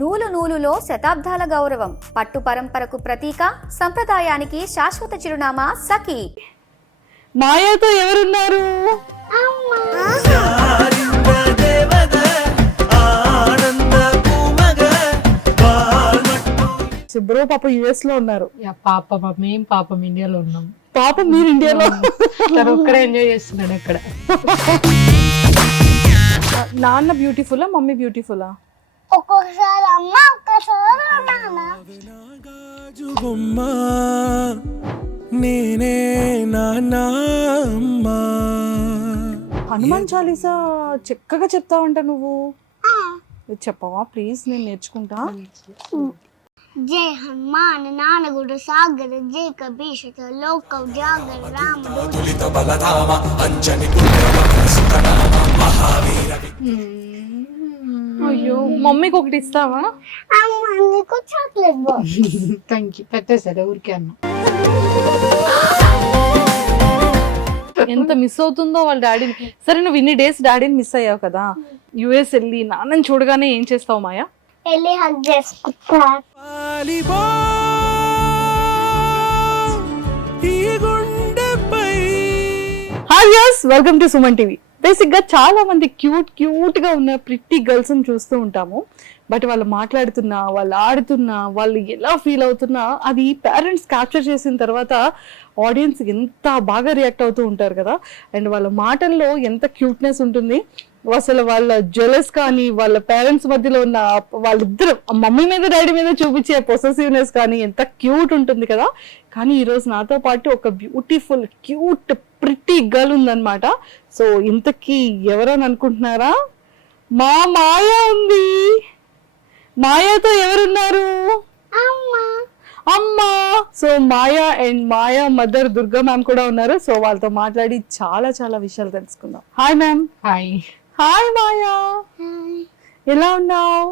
నూలు నూలులో శతాబ్దాల గౌరవం, పట్టు పరంపరకు ప్రతీక, సంప్రదాయానికి శాశ్వత చిరునామా సఖీ. మాయాతో ఎవరున్నారు? బ్రో పాప యుఎస్ లో ఉన్నారు. పాపం మేము పాపం ఇండియాలో ఉన్నాం. పాపం మీరు ఇండియాలో ఒక్కడే ఎంజాయ్ చేస్తున్నాడు అక్కడ. నాన్న బ్యూటిఫుల్లా మమ్మీ బ్యూటిఫుల్లా? ఒక్కొక్కసారి అమ్మ ఒక్కసారి నాన్న. నేనే నాన్నా అమ్మా. హనుమాన్ చాలీసా చక్కగా చెప్తావంట నువ్వు. చెప్పవా ప్లీజ్, నేను నేర్చుకుంటా. జై హనుమాన్ నానగుడు సాగర జై కబీషత లోక జాగర రాముడు. అయ్యో మమ్మీకి ఒకటి ఇస్తావా? అమ్మ నీకు చాక్లెట్ బాక్స్. Thank you. పెట్టేసాడు ఊరికే అన్న. ఎంత మిస్ అవుతుందో వాళ్ళ డాడీని. సరే నువ్వు ఇన్ని డేస్ డాడీని మిస్ అయ్యావు కదా, యుఎస్ వెళ్ళి నాన్నని చూడగానే ఏం చేస్తావు మాయా? వెళ్ళి హగ్ చేసుకుంటా. Hi yes, welcome to Suman TV. Basic గా చాలా మంది క్యూట్ గా ఉన్న ప్రిట్టి గర్ల్స్ ని చూస్తూ ఉంటాము. బట్ వాళ్ళు మాట్లాడుతున్నా, వాళ్ళు ఆడుతున్నా, వాళ్ళు ఎలా ఫీల్ అవుతున్నా అది పేరెంట్స్ క్యాప్చర్ చేసిన తర్వాత ఆడియన్స్ ఎంత బాగా రియాక్ట్ అవుతూ ఉంటారు కదా. అండ్ వాళ్ళ మాటల్లో ఎంత క్యూట్నెస్ ఉంటుంది. అసలు వాళ్ళ జెలస్ కానీ, వాళ్ళ పేరెంట్స్ మధ్యలో ఉన్న వాళ్ళిద్దరు మమ్మీ మీద డాడీ మీద చూపించే పొసెసివ్నెస్ కానీ ఎంత క్యూట్ ఉంటుంది కదా. కానీ ఈరోజు నాతో పాటు ఒక బ్యూటిఫుల్ క్యూట్ ప్రిట్టి గర్ల్ ఉందన్నమాట. సో ఇంతకీ ఎవరని అనుకుంటున్నారా? మా మాయా ఉంది. మాయాతో ఎవరున్నారు? అమ్మా. So Maya and Maya mother Durga ma'am కూడా ఉన్నారు. సో వాళ్ళతో మాట్లాడి చాలా విషయాలు తెలుసుకుందాం. Hi ma'am. హాయ్. హాయ్ మాయా, ఎలా ఉన్నావు?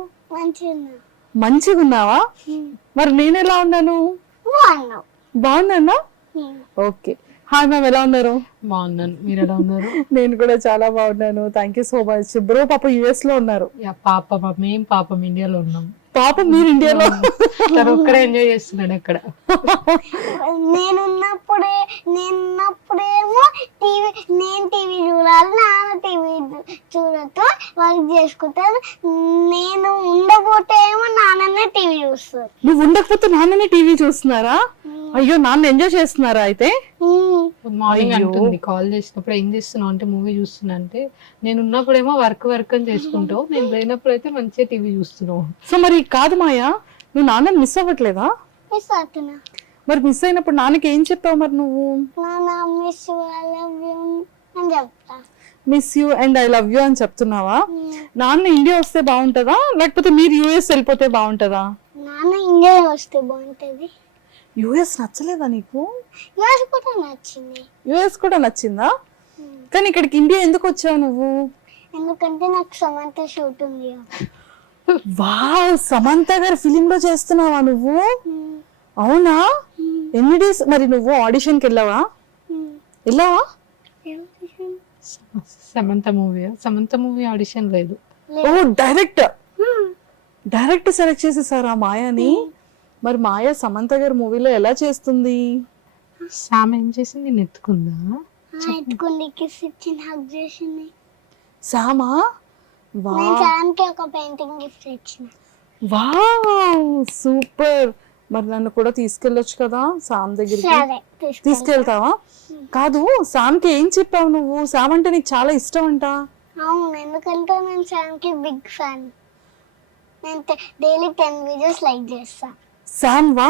మంచిగా ఉన్నావా? మరి నేను ఎలా ఉన్నాను? బాగున్నానా? ఓకే. హాయ్ మ్యామ్, ఎలా ఉన్నారు? బాగున్నాను. మీరు ఎలా ఉన్నారు? నేను కూడా చాలా బాగున్నాను. Thank you so much. Bro పాప యుఎస్ లో ఉన్నారు. పాపం మేము పాపం ఇండియాలో ఉన్నాం. పాపం మీరు ఇండియాలో. ఒక్కడే ఎంజాయ్ చేస్తున్నాడు అక్కడ. నేనున్నప్పుడేమో నేను టీవీ చూడాలి, నాన్న టీవీ చూడటం వర్క్ చేసుకుంటారు. నేను ఉండకపోతే ఏమో నాన్ననే టీవీ చూస్తారు. నువ్వు ఉండకపోతే నాన్ననే టీవీ చూస్తున్నారా? అయ్యో, నాన్న ఎంజాయ్ చేస్తున్నారా అయితే? మార్నింగ్ అంటుంది కాల్ చేసినప్పుడు ఏం చేస్తున్నావు అంటే మూవీ చూస్తున్నా అంటే, నేను ఉన్నప్పుడేమో వర్క్ అని చేసుకుంటావు, నేను లేనప్పుడు అయితే మంచిగా టీవీ చూస్తున్నావు. సో మరి కాదు మాయా, నువ్వు నాన్నని మిస్ అవ్వట్లేదా? మిస్ అవుతున్నా. మరి మిస్ అయినప్పుడు నాన్నకి ఏం చెప్పావు మరి నువ్వు? నాన్న miss you, I love you అని చెప్తా. Miss you and I love you అని చెప్తున్నావా? నాన్న ఇండియా వస్తే బాగుంటుందా, లేకపోతే మీరు యుఎస్ వెళ్ళిపోతే బాగుంటుందా? నాన్న ఇండియా వస్తే బాగుంటది. యుఎస్ నచ్చలేదా నీకు? యుఎస్ కూడా నచ్చింది. యుఎస్ కూడా నచ్చిందా? కానీ ఇక్కడికి ఇండియా ఎందుకు వచ్చావు నువ్వు? ఎందుకంటే నాకు సమంత షూట్ ఉంది. వావ్, సమంత గారి ఫిలిం లో చేస్తున్నావా నువ్వు? అవునా? ఎన్ని డేస్ మరి నువ్వు ఆడిషన్ కి వెళ్ళావా? వెళ్ళావా? సమంత మూవీ ఆడిషన్ లేదు. ఓ, డైరెక్ట్ సెలెక్ట్ చేసేసారా మాయాని? మరి మాయ సమంత గారి మూవీలో ఎలా చేస్తుంది? సామ్ ఏం చేసింది? నెత్తుకుందా? ఎత్తుకుంది, కిస్ ఇచ్చింది, హగ్ చేసింది. సామా? నేను సామ్కి ఒక పెయింటింగ్ గిఫ్ట్ ఇచ్చిన. Wow, super. మరి నన్ను కూడా తీసుకెళ్ళొచ్చు కదా సామ్ దగ్గరికి? తీసుకెళ్తావా? కాదు, సామ్కి ఏం చెప్పావు నువ్వు? సామ్ అంటే నీకు చాలా ఇష్టం అంట. అవును, ఎందుకంటే నేను సామ్కి బిగ్ ఫ్యాన్. నేను డైలీ 10 వీడియోస్ లైక్ చేస్తా. సామ్ వా?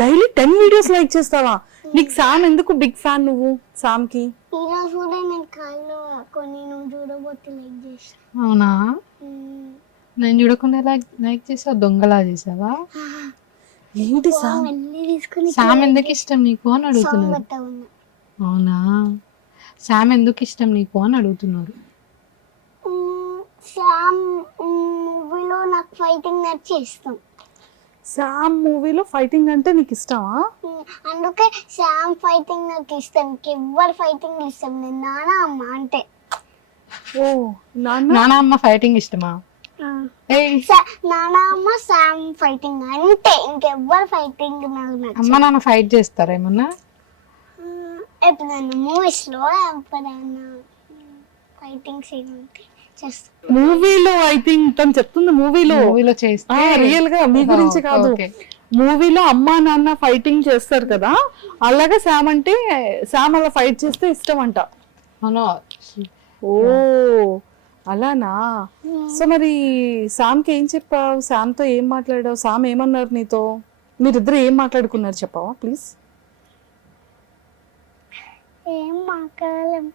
డైలీ 10 వీడియోస్ లైక్ చేస్తావా? నీకు సామ్ ఎందుకు బిగ్ ఫ్యాన్ నువ్వు సామ్ కి? ఈ రోజు కూడా నేను కాళ్ళు కొన్ని నువ్వు చూడబోతే లైక్ చేస్తా. అవునా? నేను చూడకుండా లైక్ చేసావా? దొంగలా చేసావా? ఏంటి సామ్? సామ్ ఎందుకు ఇష్టం నీకు అని అడుగుతున్నారు. అవునా? సామ్ ఎందుకు ఇష్టం నీకు అని అడుగుతున్నారు. సామ్ మూవీలో నాకు ఫైటింగ్ నచ్చి ఇష్టం. సామ్ మూవీలో ఫైటింగ్ అంటే నీకు ఇష్టమా? అందుకే సామ్ ఫైటింగ్ నాకు ఇష్టం. ఎవరి ఫైటింగ్ ఇష్టం. నేను నాన్న అమ్మ అంటే. ఓ, నాన్న అమ్మ ఫైటింగ్ ఇష్టమా? నానమ్మ శామ్ ఫైటింగ్ అంటే ఇంకెవ్వరు ఫైటింగ్ నాకు నచ్చదు. అమ్మ నాన్న ఫైట్ చేస్తారా ఏమన్నా? ఎప్పుడైనా మూవీస్ లో ఎప్పుడైనా ఫైటింగ్ సీన్ ఉంటే చేస్తాను. మూవీలో ఐ థింక్ తను చెప్తుంది మూవీలో చేస్తే రియల్ గా మీ గురించి కాదు. ఓకే. మూవీలో అమ్మా నాన్న ఫైటింగ్ చేస్తారు కదా, అలాగే శామ్ అంటే శామ్ అలా ఫైట్ చేస్తే ఇష్టం అంట. అవును. ఓ అలానా. సో మరి శామ్కి ఏం చెప్పావు? శామ్తో ఏం మాట్లాడావు? శామ్ ఏమన్నారు నీతో? మీరిద్దరు ఏం మాట్లాడుకున్నారు చెప్పావా ప్లీజ్? ఏం మాట్లాడలేం.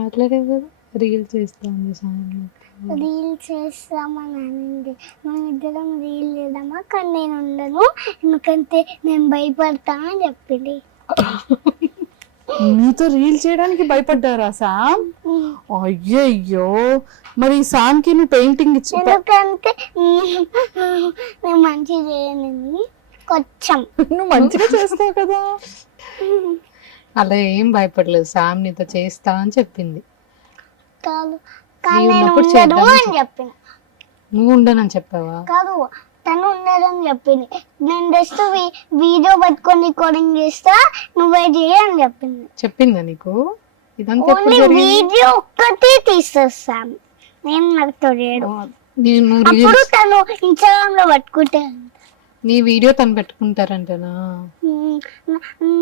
మాట్లాడేది కదా, రీల్ చేస్తాను రీల్ చేస్తామని అనింది. మనం ఇద్దరం రీల్ చేద్దామా, కానీ నేను ఉండను ఎందుకంటే నేను భయపడతా అని చెప్పింది. నీతో రీల్ చేయడానికి భయపడ్డారా శామ్? అయ్యయ్యో. మరి శామ్ కి నువ్వు పెయింటింగ్ ఇచ్చి ఎందుకంటే నేను మంచిగా చేయను కొంచెం. నువ్వు మంచిగా చేస్తావు కదా. అలా ఏం భయపడలేదు. శామ్ నీతో చేస్తా అని చెప్పింది. కాదు కానీ నేను ఉన్నప్పుడు ఉండను చేద్దామని అని చెప్పిన. నువ్వు ఉండనని చెప్పావా? కాదు తను ఉండదని చెప్పింది. నేను జస్ట్ వీడియో పట్టుకొని రికార్డింగ్ చేస్తా, నువ్వే చేయి అని చెప్పిందా నీకు? ఇదంతా ఎప్పుడు ఓన్లీ జరిగింది? వీడియో ఒక్కటి తీసేస్తాం, నేను నాతో చేయడు. నేను అప్పుడు తను ఇన్స్టాగ్రామ్ లో పట్టుకుంటే నీ వీడియో తను పెట్టుకుంటారంటనా?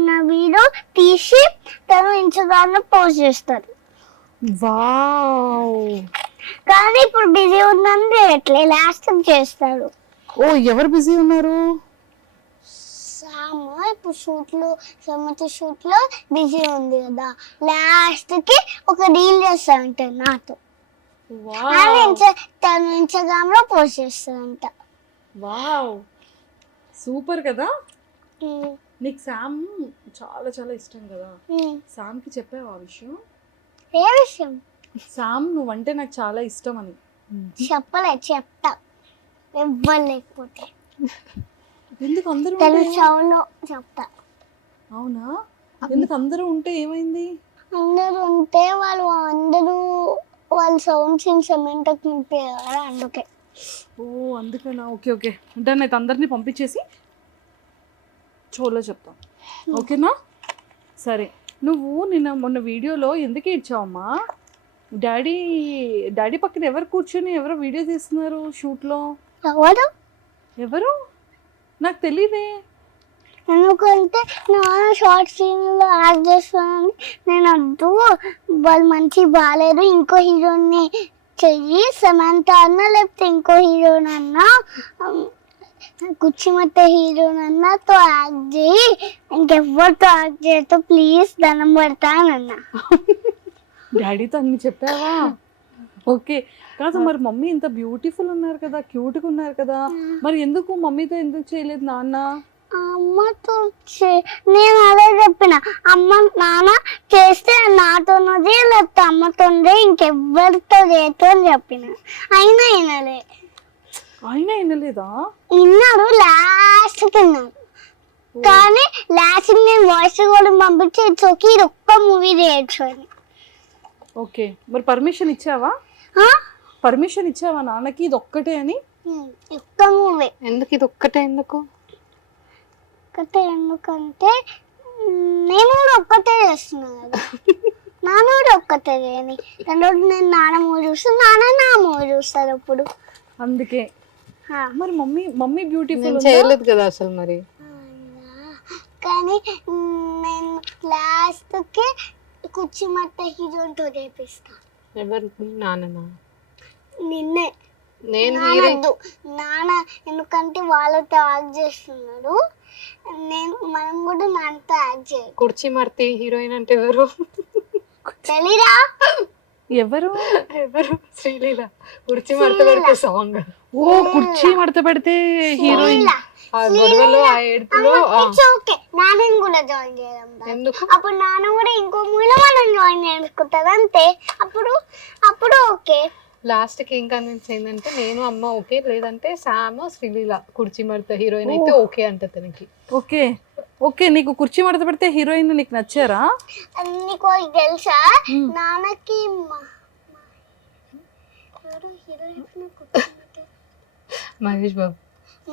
నా వీడియో తీసి తను ఇన్స్టాగ్రామ్ లో పోస్ట్ చేస్తారు. వావ్. కానీ ఇప్పుడు బిజీ ఉందని చేయట్లే, లాస్ట్ చేస్తాడు. ఓ ఎవరు బిజీ ఉన్నారు? సాము ఇప్పుడు షూట్ లో సమ్మతి షూట్ లో బిజీ ఉంది కదా, లాస్ట్ కి ఒక రీల్ చేస్తాడంట నాతో. తను ఇన్స్టాగ్రామ్ లో పోస్ట్ చేస్తాడంట. వావ్ సూపర్ కదా. నీకు శామ్ చాలా చాలా ఇష్టం కదా, శామ్ కి చెప్పావు ఆ విషయం? ఏ విషయం? శామ్ నువ్వంటే నాకు చాలా ఇష్టం అని. చెప్పలే, చెప్తా ఎవ్వరు లేకపోతే. ఎందుకు అందరూ తన షోలో చెప్తా. అవునా? ఎందుకు అందరూ ఉంటే ఏమైంది? అందరూ ఉంటే అందరూ వాళ్ళ సౌండ్స్ ఇన్స్ట్రుమెంట్ నింపారు అందుకే. ఓ అందుకనా. ఓకే ఓకే అంటే అయితే అందరినీ పంపించేసి షోలో చెప్తాం, ఓకేనా? సరే. నువ్వు నిన్న మొన్న వీడియోలో ఎందుకు ఇచ్చావమ్మా? డాడీ పక్కన ఎవరు కూర్చొని ఎవరో వీడియో తీస్తున్నారు షూట్లో? ఎవరు? నాకు తెలీదే. ఎందుకంటే నాన్న షార్ట్ సీన్లో యాక్ట్ చేస్తానని నేను వద్దు, వాళ్ళు మంచి బాగాలేరు, ఇంకో హీరోని చెయ్యి, సమంత అన్న లేకపోతే ఇంకో హీరోనన్నా, కుచ్చిమట్ట హీరోనన్నాతో యాక్ట్ చేయి, ఇంకెవ్వరితో యాక్ట్ చేయతో ప్లీజ్ దండం పెడతానన్నా. డాడీతో అన్ని చెప్పావా? ఓకే. కాదు మరి మమ్మీ ఇంత బ్యూటిఫుల్ ఉన్నారు కదా, క్యూట్గా ఉన్నారు కదా, మరి ఎందుకు మమ్మీతో ఎందుకు చేయలేదు నాన్న? అమ్మతో నేను అదే చెప్పిన, అమ్మ నాన్న చేస్తే నాతోనది లేకపోతే అమ్మతోంది, ఇంకెవ్వరితో చేయతో అని చెప్పిన. అయినా వినలే. అయినా వినలేదా? విన్నాడు, లాస్ట్ విన్నాడు. కానీ లాస్ట్ నేను వాయిస్ కూడా పంపించి ఇట్స్ ఇది ఒక్క మూవీ చేయొచ్చు అని. ఓకే మరి పర్మిషన్ ఇచ్చావా? పర్మిషన్ ఇచ్చావా నాన్నకి ఇది ఒక్కటే అని? ఒక్క మూవీ. ఎందుకు ఇది ఒక్కటే? ఎందుకంటే నేను కూడా ఒక్కటే చేస్తున్నా కదా, నాన్న కూడా ఒక్కటే చేయని. రెండోది నేను నాన్న మూవీ చూస్తాను, నాన్న నా మూవీ చూస్తారు అప్పుడు, అందుకే. మరి మమ్మీ బ్యూటిఫుల్ చేయలేదు కదా అసలు మరి. కానీ నేను లాస్ట్ కి కుచ్చిమట్ట హీరోతో చేపిస్తా. ఎవరు? నాన్న. నిన్నే. నేను నాన్న ఎందుకంటే వాళ్ళతో యాక్ట్ చేస్తున్నాడు, మనం కూడా నాన్నతో యాక్ట్ చేయాలి. కుర్చీ మర్తి హీరోయిన్ అంటే ఎవరు తెలీదా? ఎవరు? శ్రీలీల. కుర్చీ మడత పెడితే సాంగ్. ఓ కుర్చీ మడత పెడితే హీరోయిన్. ఆ గొడవలో ఆ ఏడుపులో ఓకే నాన్నని కూడా జాయిన్ చేద్దాం. ఎందుకు? అప్పుడు నాన్న కూడా ఇంకో మూవీలో మనం జాయిన్ చేసుకుంటారు అంతే. అప్పుడు ఓకే. లాస్ట్ కి ఏం కన్విన్స్ అయిందంటే నేను అమ్మ ఓకే, లేదంటే శామ్ శ్రీలీల కుర్చీ మడత హీరోయిన్ అయితే ఓకే అంట తనకి. Okay okay. నీకు కుర్చీ మడత పెడితే హీరోయిన్ నీకు నచ్చారా? నీకు తెలుసా నాన్నకి ఎవరు హీరో మహేష్ బాబు.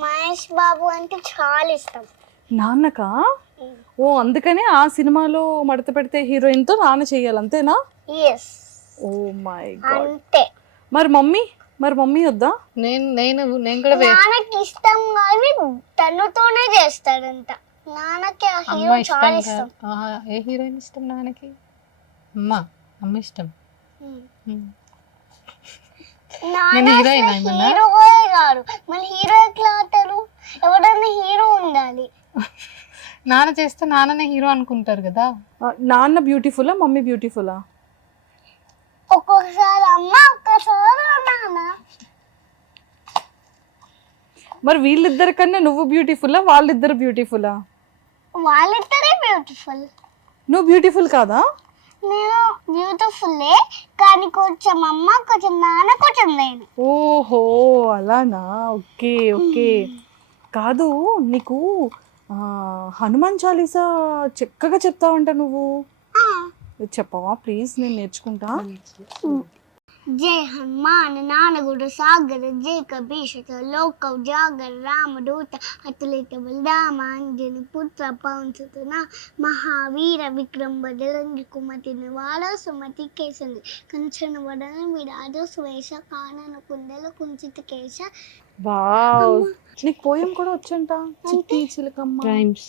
మహేష్ బాబు అంటే చాలా ఇష్టం. నాన్నకా? ఓ అందుకనే ఆ సినిమాలో మడత పెడితే హీరోయిన్ తో నాన్న చెయ్యాలి అంతేనా? Yes oh my god. అంతే. మరి మమ్మీ వద్దా? నేను కూడా నాన్నకి ఇష్టం కానీ తనతోనే చేస్తాడంట. నాన్నకి ఆ అమ్మ హీరో ఇష్టం చాలా కాదు. ఇష్టం. ఆహా, ఏ హీరోయిన్ ఇష్టం నాన్నకి? అమ్మ ఇష్టం. నాన్న హీరోయిన్ ఏమన్నా? హీరోయే కాదు, మన హీరో ఎట్లా అవుతారు? ఎవడన్నా హీరో ఉండాలి. నాన్న చేస్తే నాన్ననే హీరో అనుకుంటారు కదా. నాన్న బ్యూటిఫుల్లా మమ్మీ బ్యూటిఫుల్లా? ఒక్కొక్కసారి అమ్మ, ఒక్కసారి నాన్న. మరి వీళ్ళిద్దరి కన్నా నువ్వు బ్యూటిఫుల్లా వాళ్ళిద్దరు బ్యూటిఫుల్లా? వాళ్ళిద్దరే బ్యూటిఫుల్. నువ్వు బ్యూటిఫుల్ కాదా? నేను బ్యూటిఫుల్లే కానీ కొంచెం అమ్మ, కొంచెం నాన్న, కొంచెం నేను. ఓహో అలానా, ఓకే ఓకే. కాదు నీకు హనుమాన్ చాలీసా చక్కగా చెప్తావంట నువ్వు, చెప్పవా ప్లీజ్? నేను నేర్చుకుంటా. జై హనుమాన్ నానగుడు సాగర జై కబీషత లోక జాగర రామదూత అతులిత బలరామ అంజని పుత్ర పవన్సుతన మహావీర విక్రమ బదరంగి కుమతి నివాళ సుమతి కేసంది కంచన వడన విరాజ స్వేష కానన కుండల కుంచిత కేశ. వావ్, నీకు పోయం కూడా వచ్చంట. చిట్టి చిలకమ్మ రైమ్స్.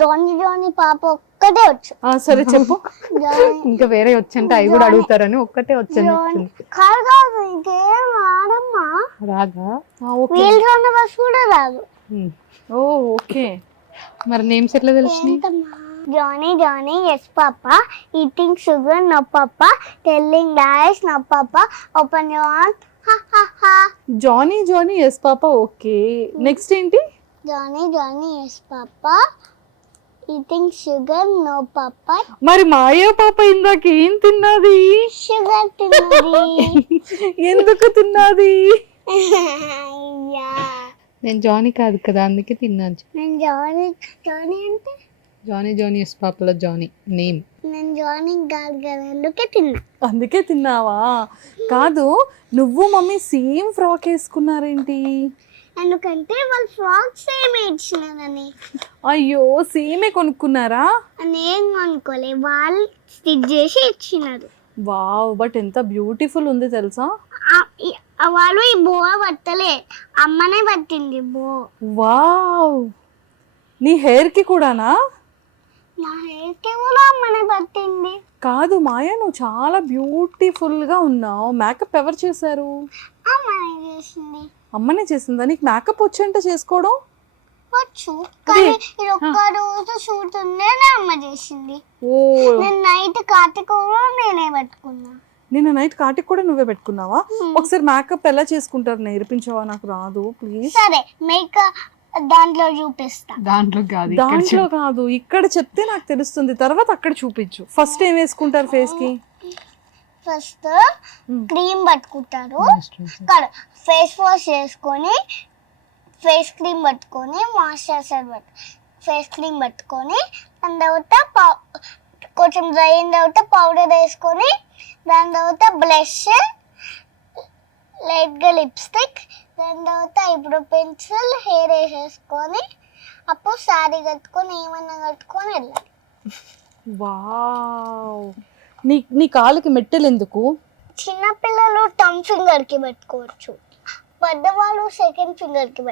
జానీ పాప ఒక్కటే వచ్చు. సరే చెప్పు. ఇంకా వేరే వచ్చంటే అవి కూడా అడుగుతారని ఒక్కటే వచ్చాను. కాదు ఇంకేం రాదమ్మా. రాగా? వీల్ రన్న బస్ కూడా రాదు. ఓ ఓకే. మరి నేమ్స్ ఎట్లా తెలిసినాయి? Johnny, yes papa. Eating sugar, no papa. Telling lies, no papa. Open your mouth, ha ha ha. Johnny yes papa, okay. Next ఏంటి? Johnny, yes papa. Eating sugar, no papa. మరి మాయా పాప ఇందాక ఏం తిన్నది? Sugar తిన్నది. ఎందుకు తిన్నది? నేను జానీ కాదు కదా అందుకే తిన్నాను. నేను జానీ అంటే జానీ ఎస్ పాపలో జానీ నేమ్. నేను జానీ కాదు కదా అందుకే తిన్నా. అందుకే తిన్నావా? కాదు, నువ్వు మమ్మీ సేమ్ ఫ్రాక్ వేసుకున్నారేంటి? ఎందుకంటే వాళ్ళు ఫ్రాక్ సేమ్ ఇచ్చినారని. అయ్యో, సేమే కొనుక్కున్నారా? నేను అనుకోలే, వాళ్ళు స్టిచ్ చేసి ఇచ్చినారు. వావ్, బట్ ఎంత బ్యూటిఫుల్ ఉంది తెలుసా? వాళ్ళు ఈ బో పట్టలే, అమ్మనే పట్టింది బో. వావ్, నీ హెయిర్ కి కూడానా? నా హెయిర్ కి కూడా అమ్మనే పట్టింది. కాదు మాయా, నువ్వు చాలా బ్యూటిఫుల్ గా ఉన్నావు. మేకప్ ఎవరు చేశారు? అమ్మనే చేసింది. అమ్మనే చేసిందా? నీకు మేకప్ వచ్చంట చేసుకోవడం? వచ్చు, కానీ ఇది ఒక్క రోజు షూట్ ఉండే అమ్మ చేసింది. ఓ, నేను నైట్ కార్తీక కూడా నేనే పెట్టుకున్నా. నిన్న నైట్ కాటికి కూడా నువ్వే పెట్టుకున్నావా? ఒకసారి మేకప్ ఎలా చేసుకుంటారు నేర్పించావా? నాకు రాదు ప్లీజ్. సరే, మేకప్ దాంట్లో చూపిస్తా. దాంట్లో కాదు, ఇక్కడ చెప్తే నాకు తెలుస్తుంది. తర్వాత అక్కడ చూపించు. ఫస్ట్ ఏం వేసుకుంటారు ఫేస్ కి? ఫస్ట్ క్రీమ్ పట్టుకుంటారు, ఫేస్ వాష్ చేసుకొని ఫేస్ క్రీమ్ పట్టుకొని మాయిశ్చరైజర్ ఫేస్ క్రీమ్ పట్టుకొని దాని తర్వాత కొంచెం డ్రై అయిన తర్వాత పౌడర్ వేసుకొని దాని తర్వాత బ్లష్, లైట్గా లిప్స్టిక్, దాని తర్వాత ఐబ్రో పెన్సిల్, హెయిర్ వేసేసుకొని అప్పుడు శారీ కట్టుకొని ఏమన్నా కట్టుకొని వెళ్ళాలి. వావ్, నీ కాళ్ళకి మెట్టెలు ఎందుకు? చిన్నపిల్లలు టమ్ ఫింగర్కి పెట్టుకోవచ్చు, పెద్దవాళ్ళు సెకండ్ ఫింగర్ కి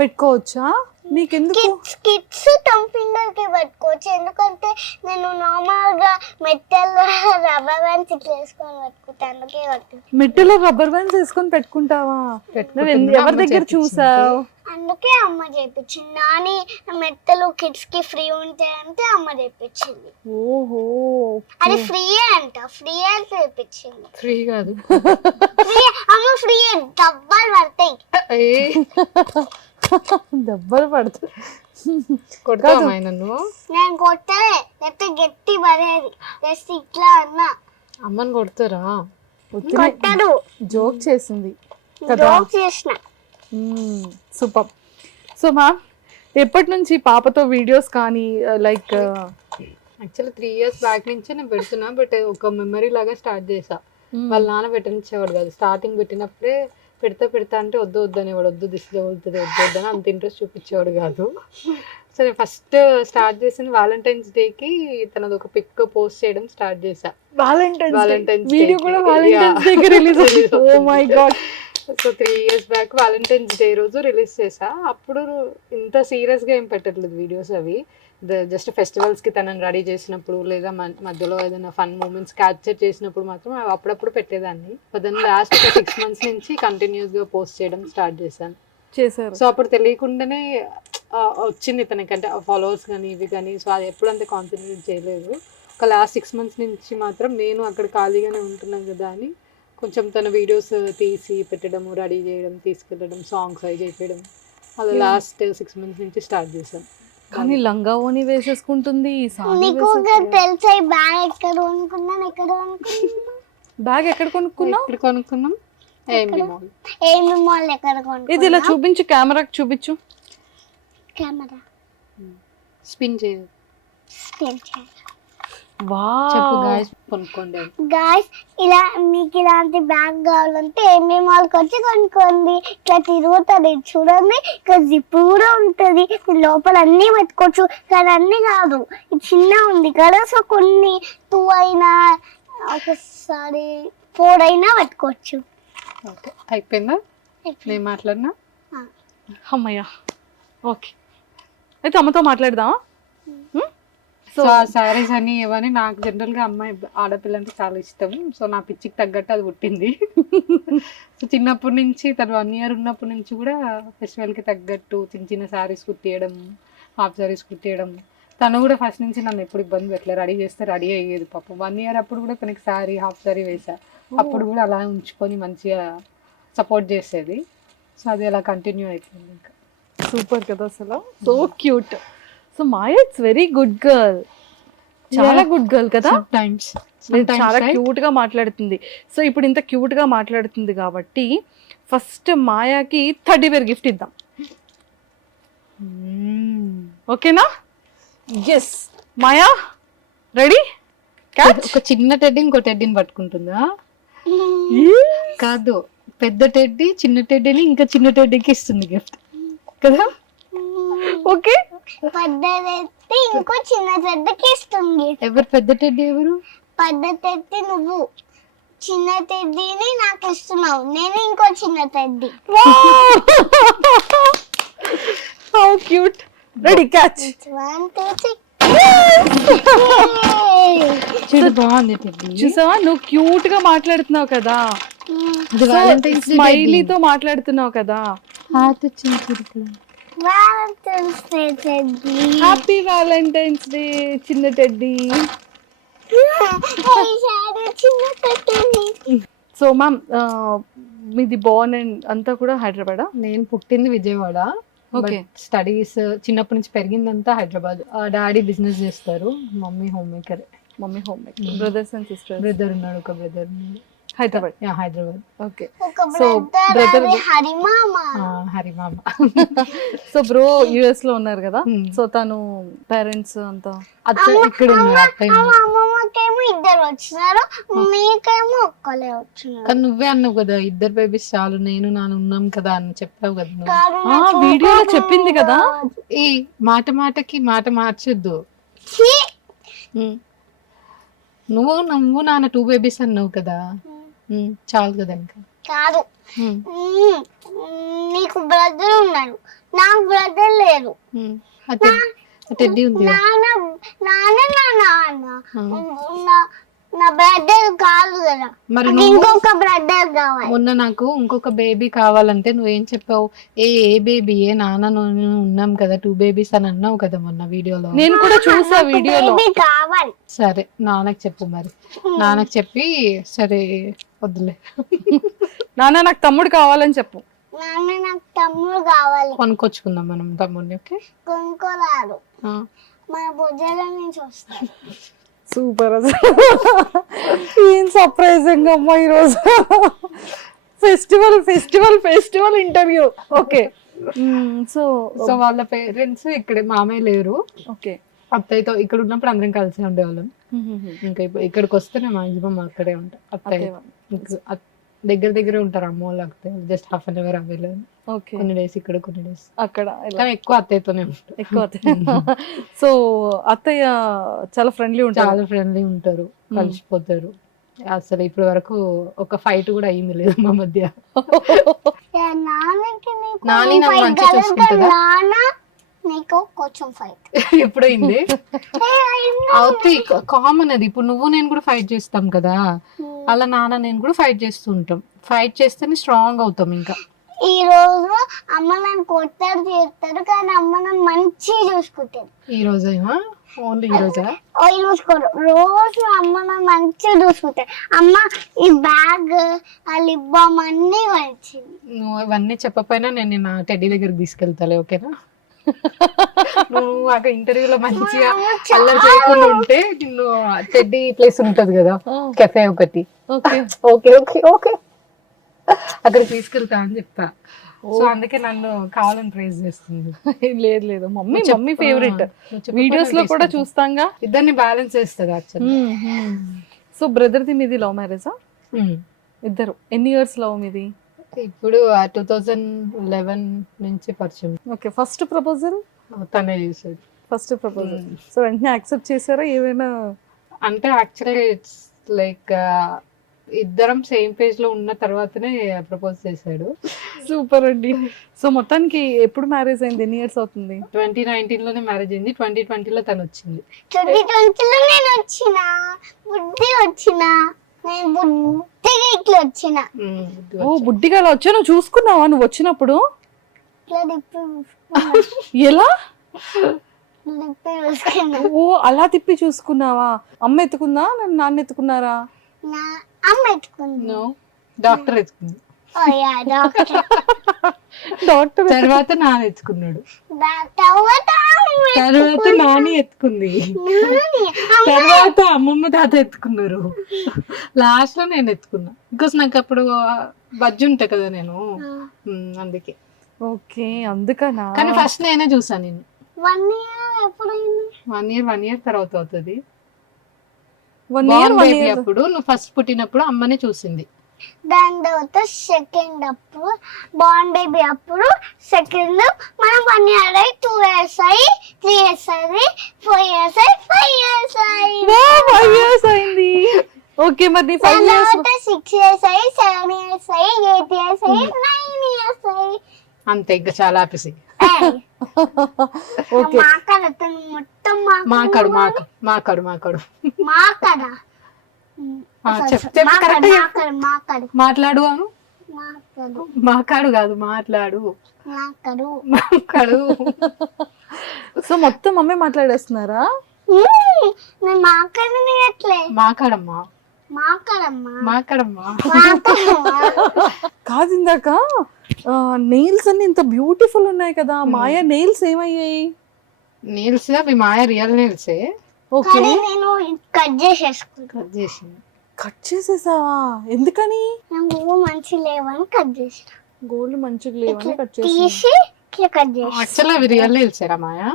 పెట్టుకోవచ్చా? నీకెందుకు? కిడ్స్ టమ్ ఫింగర్ కి పెట్టుకోవచ్చు, ఎందుకంటే నేను నార్మల్ గా మెట్టెల్లో రబ్బర్ బ్యాండ్స్ ఇట్లా వేసుకొని పెట్టుకుంటాను, అందుకే కట్టు. మెట్టెలో రబ్బర్ బ్యాండ్స్ వేసుకొని పెట్టుకుంటావా? ఎవరి దగ్గర చూసావు? అందుకే అమ్మ చేపించింది. నాని మెట్టలు కిడ్స్ కి ఫ్రీ ఉంటాయంటే అమ్మ చేపించింది. ఓహో, అది ఫ్రీ అంట, ఫ్రీ అని చేపించింది. ఫ్రీ కాదు, అమ్మ ఫ్రీ డబ్బులు పడతాయి. దెబ్బలు పడతాయి. నేను కొట్టలే, లేకపోతే గట్టి పడేది. జస్ట్ ఇట్లా అన్నా. అమ్మని కొడతారా? కొట్టడు, జోక్ చేసింది కదా. జోక్ చేసిన. సూపర్. సో మ్యామ్, ఎప్పటి నుంచి పాపతో వీడియోస్ కానీ లైక్ యాక్చువల్లీ 3 years బ్యాక్ నుంచే నేను పెడుతున్నా, బట్ ఒక మెమరీ లాగా స్టార్ట్ చేసా. వాళ్ళ నాన్న పెట్టనిచ్చేవాడు కాదు, స్టార్టింగ్ పెట్టినప్పుడే పెడతా అంటే వద్దు అనేవాడు, వద్దు దిష్టి తగులుతుంది వద్దు అని అంత ఇంట్రెస్ట్ చూపించేవాడు కాదు. సో నేను ఫస్ట్ స్టార్ట్ చేసింది వ్యాలంటైన్స్ డేకి తనది ఒక పిక్ పోస్ట్ చేయడం స్టార్ట్ చేసా. Valentine's వీడియో Day కూడా కి. Valentine's day release oh my god. So 3 years back valentine's day రోజు రిలీజ్ చేసా. అప్పుడు ఇంత సీరియస్గా ఏం పెట్టట్లేదు వీడియోస్, అవి జస్ట్ ఫెస్టివల్స్కి తనని రెడీ చేసినప్పుడు లేదా మధ్యలో ఏదైనా ఫన్ మూమెంట్స్ క్యాప్చర్ చేసినప్పుడు మాత్రం అవి అప్పుడప్పుడు పెట్టేదాన్ని. దాన్ని లాస్ట్ ఒక 6 months నుంచి కంటిన్యూస్గా పోస్ట్ చేయడం స్టార్ట్ చేశాను. సో అప్పుడు తెలియకుండానే వచ్చింది తనకంటే ఫాలోవర్స్ కానీ ఇవి కానీ. సో అది ఎప్పుడు అంత కాన్సన్ట్రేట్ చేయలేదు. ఒక లాస్ట్ 6 months నుంచి మాత్రం నేను అక్కడ ఖాళీగానే ఉంటున్నాను కదా అని కొంచెం తన వీడియోస్ తీసి పెట్టడం, రెడీ చేయడం, తీసుకెళ్ళడం, సాంగ్స్ అవి చేయడం, అది లాస్ట్ 6 months నుంచి స్టార్ట్ చేశాను. కానీ లంగా ఓని వేసేసుకుంటుంది, నీకు తెలుసా ఈ బ్యాగ్ ఎక్కడ కొనుక్కున్నాను బ్యాగ్ ఎక్కడ కొనుక్కున్నావు? ఎక్కడ కొనుక్కున్నాం? ఏమి మాల్. ఏమి మాల్ ఎక్కడ ఇది కొనుక్కున్నా ఇలా చూపించు, కెమెరాకి చూపించు. కెమెరా స్పిన్ చేయదు. చెప్పు గాయస్, కొనుక్కోండి. గాయస్ ఇలా మీకు ఇలాంటి బ్యాగ్ కావాలంటే ఏమి మాల్కి వచ్చి కొనుక్కోండి. ఇట్లా తిరుగుతుంది చూడండి, ఇక్కడ జిప్ కూడా ఉంటుంది, లోపల అన్నీ పెట్టుకోవచ్చు. కానీ అన్నీ కాదు, ఇది చిన్న ఉంది కదా, సో కొన్ని 2 అయినా ఒకసారి 4 అయినా పెట్టుకోవచ్చు. ఓకే, అయిపోయిందా? నేను మాట్లాడినా? అమ్మయ్యా, ఓకే. అయితే అమ్మతో మాట్లాడదామా? సో ఆ శారీస్ అని ఇవన్నీ నాకు జనరల్గా అమ్మాయి ఆడపిల్ల అంటే చాలా ఇష్టం. సో నా పిచ్చికి తగ్గట్టు అది పుట్టింది. సో చిన్నప్పటి నుంచి తను 1 year ఉన్నప్పటి నుంచి కూడా ఫెస్టివల్కి తగ్గట్టు చిన్న చిన్న శారీస్ కుట్టియడం, హాఫ్ శారీస్ కుట్టియడం. తను కూడా ఫస్ట్ నుంచి నన్ను ఎప్పుడు ఇబ్బంది పెట్టలేదు, రెడీ చేస్తే రెడీ అయ్యేది. పాపం 1 year అప్పుడు కూడా తనకి శారీ, హాఫ్ శారీ వేసా. అప్పుడు కూడా అలా ఉంచుకొని మంచిగా సపోర్ట్ చేసేది. సో అది అలా కంటిన్యూ అయిపోయింది. ఇంకా సూపర్ కదా అసలు, so cute. So Maya it's very good girl, చాలా గుడ్ గర్ల్ కదా. చాలా క్యూట్ గా మాట్లాడుతుంది. సో ఇప్పుడు ఇంత క్యూట్ గా మాట్లాడుతుంది కాబట్టి ఫస్ట్ మాయాకి 30 వేర్ గిఫ్ట్ ఇద్దాం, ఓకేనా? ఎస్ మాయా, రెడీ? ఒక చిన్న టెడ్డీ ఇంకో టెడ్డీని పట్టుకుంటుందా? కాదు, పెద్ద టెడ్డీ చిన్న టెడ్డీని ఇంకా చిన్న టెడ్డీకి ఇస్తుంది గిఫ్ట్ కదా. ఓకే, పెద్దదైతే ఇంకో చిన్న టెడ్డీకి ఇస్తుంది. ఎవరు పెద్ద టెడ్డీ? ఎవరు? పెద్ద టెడ్డీ నువ్వు, చిన్న టెడ్డీని నాకు ఇస్తున్నావు, నేను ఇంకో చిన్న teddy. How cute. Ready, catch. 1 2 3. బాగుంది టెడ్డీ. చూసావా, నువ్వు క్యూట్ గా మాట్లాడుతున్నావు కదా, స్మైలీతో మాట్లాడుతున్నావు కదా. హార్ట్ వచ్చింది. హ్యాపీ వ్యాలంటైన్స్ డే చిన్న టెడ్డీ. సో మ్యామ్, మీది బోర్న్ అండ్ అంతా కూడా హైదరాబాద్? నేను పుట్టింది విజయవాడ. ఓకే. స్టడీస్ చిన్నప్పటి నుంచి పెరిగిందంతా హైదరాబాద్. డాడీ బిజినెస్ చేస్తారు, mummy home maker. Mummy home maker. Brothers and sisters? Brother ఉన్నాడు, ఒక brother. Hyderabad. Hyderabad. Okay. So brother హరిమామ. సో బ్రో యుఎస్ లో ఉన్నారు కదా, సో తను పేరెంట్స్ అంతా ఇక్కడ ఉన్నారు. అమ్మమ్మకేమో 2 వచ్చినారు, మీకేమో ఒక్కలే వచ్చినారు. కానీ నువ్వే అన్నావు కదా 2 బేబీస్ చాలు, నేను నాన్న ఉన్నాం కదా అని చెప్పావు కదా నువ్వు. వీడియోలో చెప్పింది కదా. ఈ మాటకి మాట మార్చొద్దు. నువ్వు నాన్న 2 బేబీస్ అన్నావు కదా, చాలు కదా. ఇంకా కాదు, నీకు బ్రదర్ ఉన్నాడు, నాకు బ్రదర్ లేరు. టెడ్డీ ఉంది. నా బ్రదర్ కాదు కదా, మరి ఇంకొక బ్రదర్ కావాలి. మొన్న నాకు ఇంకొక బేబీ కావాలంటే నువ్వేం చెప్పావు? ఏ బేబీ నాన్న ఉన్నాం కదా 2 బేబీస్ అని అన్నావు కదా మొన్న వీడియోలో. నేను కూడా చూసా వీడియోలో. కావాలి. సరే నాన్నకి చెప్పు, మరి నాన్నకి చెప్పి సరే వద్దులే. నాన్న నాకు తమ్ముడు కావాలని చెప్పు. నాన్న నాకు తమ్ముడు కావాలి. కొనుక్కొచ్చుకుందాం మనం తమ్ముడిని. ఓకే, కొనుక్కోరాదు, మన భుజాల నుంచి వస్తాడు. సూపర్, అసలు ఏం సర్ప్రైజింగ్ అమ్మా ఈరోజు. Festival interview. ఓకే. సో వాళ్ళ పేరెంట్స్ ఇక్కడే, మామయ్య లేరు. ఓకే. అత్తయ్యతో ఇక్కడ ఉన్నప్పుడు అందరం కలిసి ఉండేవాళ్ళం. ఇంకా ఇక్కడికి వస్తేనే మాక్సిమం అక్కడే ఉంటాం. అత్తయ్య దగ్గర దగ్గరే ఉంటారు అమ్మ వాళ్ళు, అత్తయ్య జస్ట్ హాఫ్ అన్ అవర్ అవ్వలేదు. ఓకే, కొన్ని డేస్ ఇక్కడ, కొన్ని డేస్ అక్కడ కానీ ఎక్కువ అత్తయ్యతోనే ఉంటాం. ఎక్కువ సో అత్తయ్య చాలా ఫ్రెండ్లీ ఉంటారు. చాలా ఫ్రెండ్లీ ఉంటారు, కలిసిపోతారు. అసలు ఇప్పటి వరకు ఒక ఫైట్ కూడా అయింది లేదు మా మధ్య. నాని నన్ను మంచిగా చూసుకుంటుందా? నీకు కొంచెం ఫైట్ ఎప్పుడు అయింది? అవుతాయి, కామన్ అది. ఇప్పుడు నువ్వు నేను కూడా ఫైట్ చేస్తాం కదా, అలా నాన్న నేను కూడా ఫైట్ చేస్తూ ఉంటాం. ఫైట్ చేస్తేనే స్ట్రాంగ్ అవుతాం. ఇంకా ఈ రోజు అమ్మ నన్ను కొట్టారు చేస్తారు, కానీ అమ్మ నన్ను మంచిగా చూసుకుంటారు. ఈ రోజేమా? ఓన్లీ ఈ రోజా? చూసుకోరు, రోజు అమ్మ నన్ను మంచిగా చూసుకుంటారు. అమ్మ ఈ బ్యాగ్, ఆ లిప్ బామ్ అన్ని వచ్చింది. నువ్వు ఇవన్నీ చెప్పపోయినా నేను నా టెడ్డీ దగ్గరికి తీసుకెళ్తాలే, ఓకేనా? నువ్వు అక్కడ ఇంటర్వ్యూలో మంచిగా అల్లరి చేయకుండా ఉంటే నిన్ను టెడ్డీ ప్లేస్ ఉంటది కదా, కెఫే ఒకటి, ఓకే ఓకే ఓకే అక్కడ తీసుకెళ్తా అని చెప్తా. సో అందుకే నన్ను కావాలని ప్రైజ్ చేస్తుంది. లేదు లేదు, మమ్మీ ఫేవరెట్. వీడియోస్ లో కూడా చూస్తాంగా. ఇద్దరిని బ్యాలెన్స్ చేస్తుంది యాక్చువల్లీ. సో బ్రదర్ ది మీది లవ్ మ్యారేజా? ఇద్దరు. ఎన్ని ఇయర్స్ లవ్ మీది? ఇప్పుడు 2011 నుంచి పరిచయం. ఓకే, ఫస్ట్ ప్రపోజల్ తనే చేసేది. First proposal. సో వెంటనే యాక్సెప్ట్ చేశారా? ఏమైనా అంటే యాక్చువల్లీ ఇట్స్ లైక్ ఇద్దరం సేమ్ పేజ్ లో ఉన్న తర్వాతనే ప్రపోజ్ చేశాడు. సూపర్ అండి. సో మొత్తానికి ఎప్పుడు మ్యారేజ్ అయింది? ఎన్ని ఇయర్స్ అవుతుంది? 2019 లోనే మ్యారేజ్ అయింది. 2020 లో తను వచ్చింది. 2020 లో నేను వచ్చిన నేను బుద్ధిగా ఇట్లా వచ్చిన. ఓ, బుడ్డిగా అలా వచ్చా? నువ్వు చూసుకున్నావా నువ్వు వచ్చినప్పుడు? ఎలా? ఓ, అలా తిప్పి చూసుకున్నావా? అమ్మ ఎత్తుకుందా, నాన్న ఎత్తుకున్నారా? అమ్మ ఎత్తుకుంది. డాక్టర్ ఎత్తుకుంది. డాక్టర్ తర్వాత నాన్న ఎత్తుకున్నాడు. తర్వాత నాని ఎత్తుకుంది. తర్వాత అమ్మమ్మ తాత ఎత్తుకున్నారు. లాస్ట్ లో నేను ఎత్తుకున్నా, బికాస్ నాకు అప్పుడు బజ్జి ఉంటా కదా నేను, అందుకే. ఓకే, అందుకనా? కానీ ఫస్ట్ నేనే చూసాను. నేను 1 year ఎప్పుడైంది? 1 year తర్వాత అవుతుంది. 1 year అప్పుడు నువ్వు ఫస్ట్ పుట్టినప్పుడు అమ్మనే చూసింది. దాని తర్వాత సెకండ్ అప్పుడు బార్న్ బేబీ అప్పుడు సెకండ్ మనం 1 year అయ్యి 2 years అయ్యి 3 years అయ్యి 4 years అయ్యి 5 years అయ్యి 5 years అయింది. ఓకే, మరి 5 years 6 years అయ్యి 7 years అయ్యి 8 years అయ్యి 9 years అయ్యి అంతే. ఇంకా చాలా ఆపేసి ఓకే. మొత్తం మాకాడు మాట్లాడు అను. మాకాడు కాదు, మాట్లాడు. సో మొత్తం అమ్మే మాట్లాడేస్తున్నారా? మాకాడమ్మా. కాదు, ఇందాక నెయిల్స్ అన్ని ఇంత బ్యూటిఫుల్ ఉన్నాయి కదా, మాయా నెయిల్స్ ఏమయ్యాయి? నెయిల్స్ అవి మాయా రియల్ నెయిల్సే. ఓకే, నేను కట్ చేసేసావా? ఎందుకని? మంచి లేవని కట్ చేసిన. గోల్డ్ మంచిగా లేవని కట్ తీసి కట్ చేసి. యాక్చువల్లీ అవి రియల్ నెయిల్సేరా మాయా?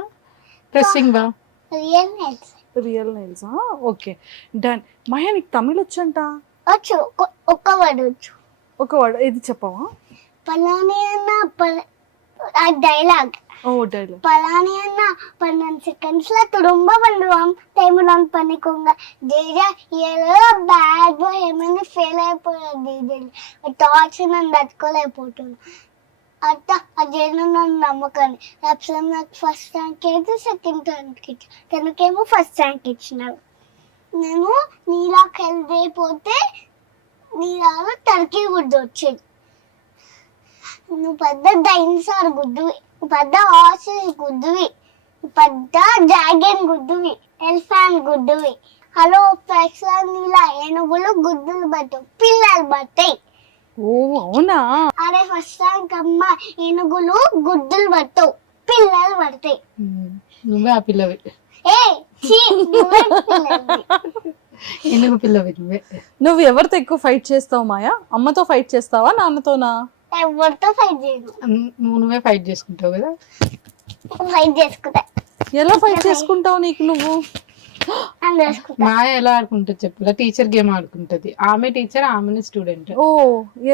ప్రెస్సింగ్ బా real nails. Real nails. Okay, done. Maya, నీకు తమిళ్ వచ్చంట? వచ్చు, ఒక్క వర్డ్ వచ్చు. ఒక వర్డ్ ఇది చెప్పవా? పలాని అన్న ఆ డైలాగ్. ఓ, డైలాగ్. పలాని అన్న 12 seconds திரும்ப பண்ணுவான் டைம்லாம் பண்ணிக்கோங்க. ஜெயா ஏதோ பேட் பாய் ఏమైనా ఫెయిల్ అయిపోయాడు. టార్చర్ నన్ను తట్టుకోలేకపోతున్నా. అత్త అదేనా నన్ను నమ్మకాన్ని రేపు నాకు ఫస్ట్ ర్యాంక్ అయితే సెకండ్ ర్యాంక్ ఇచ్చి తనకేమో ఫస్ట్ ర్యాంక్ ఇచ్చినారు. నేను నీలాకి హెల్ప్ అయిపోతే నీలాగా టర్కీ గుడ్డు వచ్చేది. నువ్వు పెద్ద డైనోసార్ గుడ్డువి, పెద్ద హార్సెస్ గుడ్డువి, పెద్ద డ్రాగన్ గుడ్డువి, ఎలిఫెంట్ గుడ్డువి. హలో నీలా ఏనుగులు గుడ్డులు పట్టవు, పిల్లలు పట్టాయి. ఓ, అవునా? అరే ఫస్ట్ ర్యాంక్ అమ్మ, ఏనుగులు గుడ్డులు పట్టవు, పిల్లలు పడతాయి. నువ్వే ఆ పిల్లవి. పిల్లవి నువ్వే. నువ్వు ఎవరితో ఎక్కువ ఫైట్ చేస్తావు మాయా? అమ్మతో ఫైట్ చేస్తావా, నాన్నతోనా? ఎవరితో ఫైట్ చేయను. నువ్వే ఫైట్ చేసుకుంటావు కదా? ఫైట్ చేసుకుంటా. ఎలా ఫైట్ చేసుకుంటావు నీకు నువ్వు? అని వేసుకుంటా. మాయ ఎలా ఆడుకుంటుంది చెప్పలా? టీచర్ గేమ్ ఆడుకుంటది. ఆమె టీచర్, ఆమె స్టూడెంట్. ఓ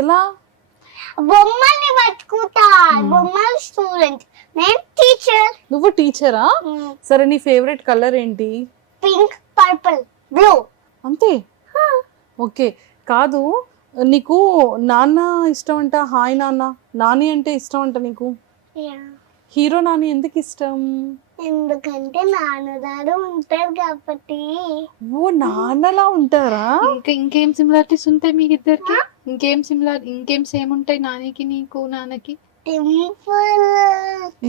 ఎలా? బొమ్మల్ని పట్టుకుంటా. బొమ్మలు స్టూడెంట్, నేను టీచర్. నువ్వు టీచరా? సరే నీ ఫేవరెట్ కలర్ ఏంటి? Pink, purple, blue. అంతే? ఓకే. కాదు, నీకు నాన్న ఇష్టం అంట, హాయ్ నాన్న, నాని అంటే ఇష్టం అంట నీకు. హీరో నాని ఎందుకు ఇష్టం? ఎందుకంటే నాన్నగారు ఉంటారు కాబట్టి. ఓ నాన్నలా ఉంటారా? ఇంకేం సిమిలారిటీస్ ఉంటాయి మీకు ఇద్దరికి? ఇంకేం సేమ్ ఉంటాయి నానికి నీకు నాన్నకి? డింపుల్.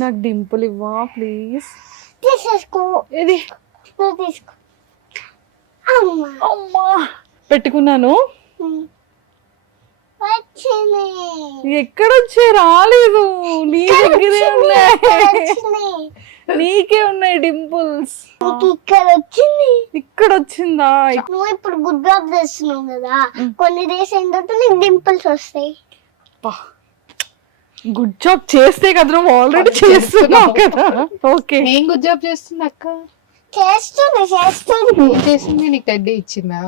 నాకు డింపుల్ ఇవ్వా ప్లీజ్. తీసేసుకో. ఇది నువ్వు తీసుకో. అమ్మా అమ్మా పెట్టుకున్నాను. వచ్చింది. ఎక్కడొచ్చే? రాలేదు. నీ దగ్గరే ఉన్నాయి. వచ్చినాయి. నీకే ఉన్నాయి డింపుల్స్. నీకు ఇక్కడ వచ్చింది. ఇక్కడ వచ్చిందా? నువ్వు ఇప్పుడు గుడ్ జాబ్ చేస్తున్నావు కదా, కొన్ని డేస్ అయిన తర్వాత నీకు డింపుల్స్ వస్తాయి. గుడ్ జాబ్ చేస్తే కదా, నువ్వు ఆల్రెడీ చేస్తున్నావు కదా. ఓకే. ఏం గుడ్ జాబ్ చేస్తుంది అక్క? చేస్తుంది. ఏం చేసింది? నీకు టెడ్డీ ఇచ్చిందా?